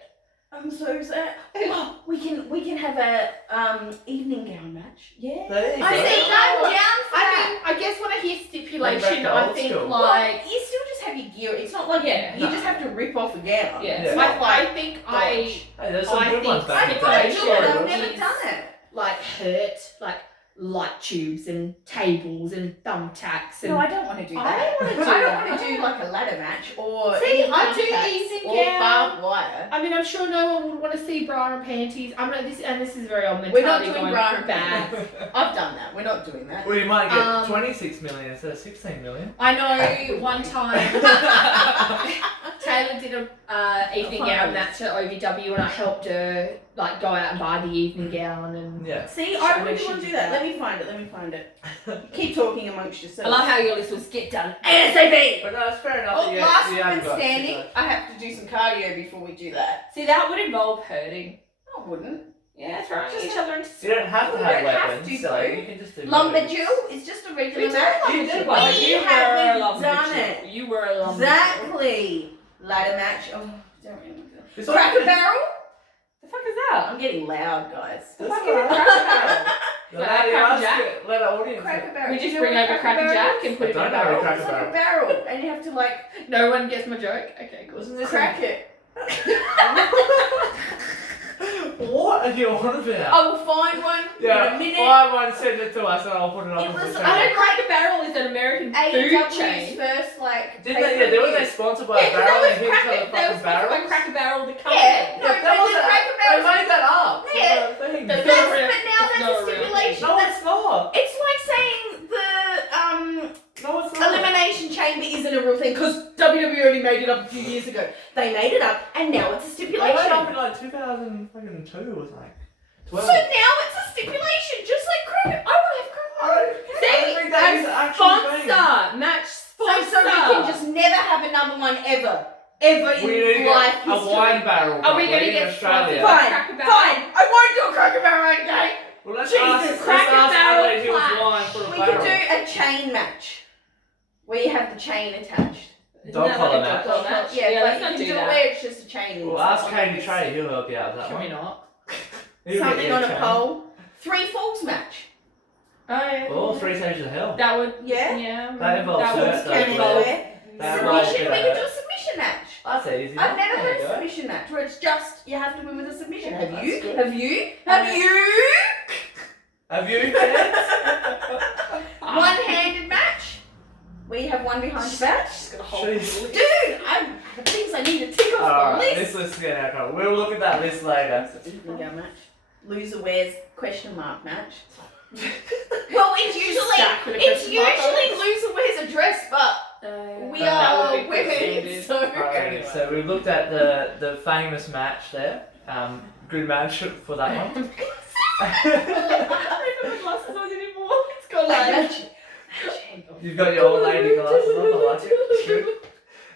I'm so sad. Oh, we can have a evening gown match. Yeah. There you I go. see, I'm no, down for that. I guess when I hear stipulation, Like back to I old think school. like you still just have your gear. It's not like Yeah, you no. just have to rip off a gown. yeah. It's Yeah. not like I think dodge. Hey, there's some I good ones think back I in the want day. to do Sure, it. I've which never is- done it. like hurt, like light tubes and tables and thumbtacks and No, I don't want to do I that. don't wanna do I don't that. want to do like a ladder match or See, any I do thumbtacks evening or gown. barbed wire. I mean, I'm sure no one would want to see bra and panties. I'm not this, and this is very old We're mentality not doing going bra and bad. I've done that. We're not doing that. Well, you might get Um, 26 million instead of 16 million. I know one time Taylor did a evening gown match at OVW, and I helped her like go out and buy the evening gown and. Yeah. See, Sure, I really she want to did do that. that. Let me find it. Keep talking amongst I yourselves. love how your list was get done. ASAP! But no, it's fair enough. Oh, that you, last you haven't woman got standing. stipulation. I have to do some cardio before we do that. See, that would involve hurting. I wouldn't. Yeah, throwing Just each other into. You don't have to We have don't have weapons, to, so though. you can just do Lumberjill is just a regular We match. do You lumberjill. did Well, one. you haven't were a done lumberjill. it. You were a lumberjill. Exactly. Ladder match. Oh, don't remember. It's Cracker all- Barrel. The fuck is that? I'm getting loud, guys. The That's fuck is a alright. cracker barrel? No, Like let the Cracker ask Jack? it- let the audience Cracker know. Barrel. We Do just you know bring what over Cracker Barrel Jack is? and put it in I a don't know barrel. Cracker It's like a Barrel. barrel, and you have to like No one gets my joke. Okay, cool. Wasn't this crack it. What are you on about? I will find one Yeah, in a minute. find one, send it to us, and I'll put it up It on was- the I channel. know Cracker Barrel is an American food AEW's chain. first like. Didn't they? Yeah, they were they sponsored by a barrel and hit each other They were fucking sponsored by barrels. Cracker Barrel, the company. Yeah, no, That but wasn't. the Cracker They Barrel. made that up. for Yeah. the thing. That's That's, not real. but now It's that's not a a real stipulation. No, it's not. It's like saying the No, it's not. elimination chamber isn't a real thing because WWE only made it up a few years ago. They made it up, and now it's a They made it stipulation. up in like 2002 or something. So now it's a stipulation, just like Cracker. I will have Cracker. I don't think that is actually thing. Sponsor! Match sponsor! So we can just never have another one ever in We need to life get a history. wine barrel. Are we probably, gonna in get Australia? sponsored? Fine, Cracker Barrel. fine. I won't do a Cracker Barrel, okay? Well, let's Jesus, ask Cracker Barrel Adelaide Hills Clash. wine for a We barrel. can do a chain match where you have the chain attached. Isn't Dog that collar like a match. dog collar match? Yeah, Yeah, but let's you not can do do it that. where it's just a chain. Well, and ask stuff like Katie this. Trey, he'll help you out with that Can one. we not? He'll Something get on you a chain. pole. 3 falls match. Oh, yeah. Oh, 3 stages of hell. That would. Yeah. Yeah. That involves that hurt, would though, Can Blair. involve- anywhere. That involves Submission. We hurt. can do a submission match. That's easy. I've never There heard you a go. submission match where it's just you have to win with a submission. Have That's you? good. Have you? Have Have you? Have you, kids? One-handed match where you have one behind your back. Just gonna hold Jeez. it. Dude, things I need to tick off the Alright, list. this list is getting out of control. We'll look at that list later. Evening gown match. Loser wears question mark match. Well, it's usually loser wears a dress, but we are women, so. Alright, so we've looked at the famous match there. Good match for that one. It's got like. You've got your old lady glasses on, I like it. Good.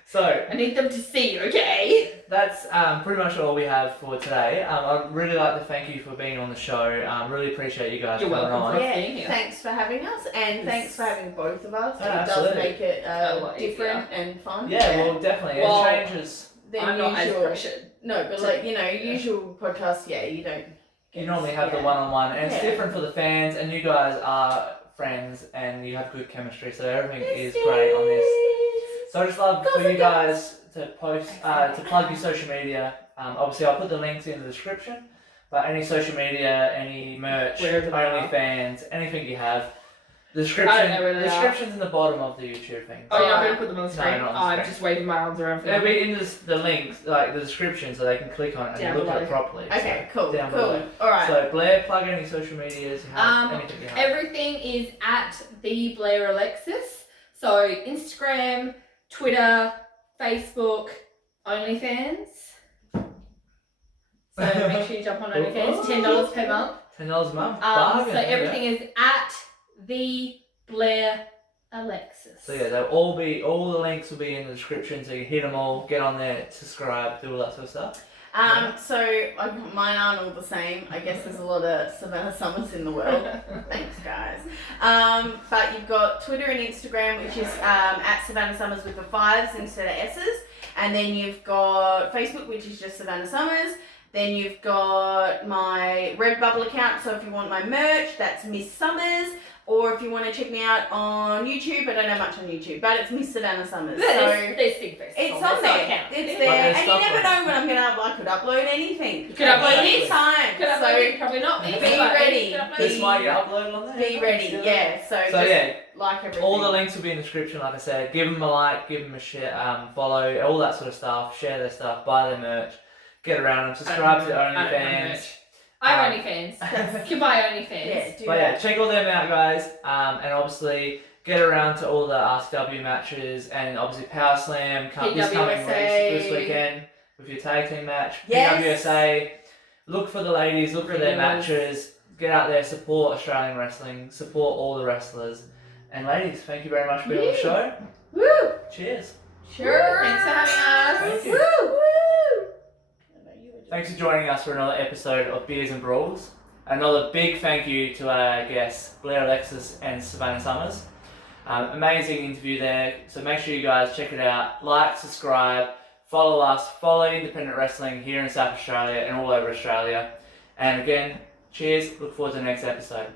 So, I need them to see, okay? that's pretty much all we have for today. I'd really like to thank you for being on the show. Really appreciate you guys You're coming welcome on. for being here. Thanks for having us, and thanks for having both of us. Oh, It does absolutely. make it A lot different and fun. Yeah, well, definitely. Well, it changes. Than I'm not as usual. pressured. No, but like, usual podcasts, you don't. You normally have the one-on-one, and it's Yeah. different for the fans, and you guys are friends, and you have good chemistry, so everything is great on this. So I just love for you guys to post, to plug your social media. Obviously, I'll put the links in the description, but any social media, any merch, Wherever they are. OnlyFans, anything you have, the I description, don't know where they are. description's in the bottom of the YouTube thing. Oh, you're not going to put them on the No, screen? not on the I'm screen. just waving my arms around for It'll them. be in the links, like the description, so they can click on it and Down look at below. it properly. Okay, cool, down cool. below. Alright. So Blair, plug any social medias you have, anything you have. Everything is at the Blair Alexis. So Instagram, Twitter, Facebook, OnlyFans. So make sure you jump on OnlyFans. $10 per month. $10 a month. So Bargain, there you go. everything is at the Blair Alexis. So yeah, all the links will be in the description, so you hit them all, get on there, subscribe, do all that sort of stuff. So mine aren't all the same. I guess there's a lot of Savannah Summers in the world. Thanks, guys. But you've got Twitter and Instagram, which is at Savannah Summers with the 5s instead of S's. And then you've got Facebook, which is just Savannah Summers. Then you've got my Redbubble account, so if you want my merch, that's Miss Summers. Or if you want to check me out on YouTube, I don't know much on YouTube, but it's Miss Savannah Summers. There's thing first. It's on there. It's there. there's And you stuff never on know when I'm I could upload anything. You could upload any time. Could upload, probably not this, be but ready. you could upload This it. might get uploaded on there. Be ready, yeah. So just yeah, like everything. all the links will be in the description, like I said. Give them a like, give them a share, follow, all that sort of stuff. Share their stuff, buy their merch, get around them, subscribe to their OnlyFans. I have OnlyFans. You can buy OnlyFans. Yeah, do But that. yeah, check all them out, guys. And obviously get around to all the AskW matches, and obviously Power Slam this coming PWSA. this weekend with your tag team match. Yes. PWSA. Look for the ladies, look for their Yes. matches. Get out there, support Australian wrestling, support all the wrestlers. And ladies, thank you very much for being on the show. Woo! Cheers. Sure. Thanks for having us. Thank you. Woo! Thanks for joining us for another episode of Beers and Brawls. Another big thank you to our guests, Blair Alexis and Savannah Summers. Amazing interview there, so make sure you guys check it out. Like, subscribe, follow us, follow independent wrestling here in South Australia and all over Australia. And again, cheers, look forward to the next episode.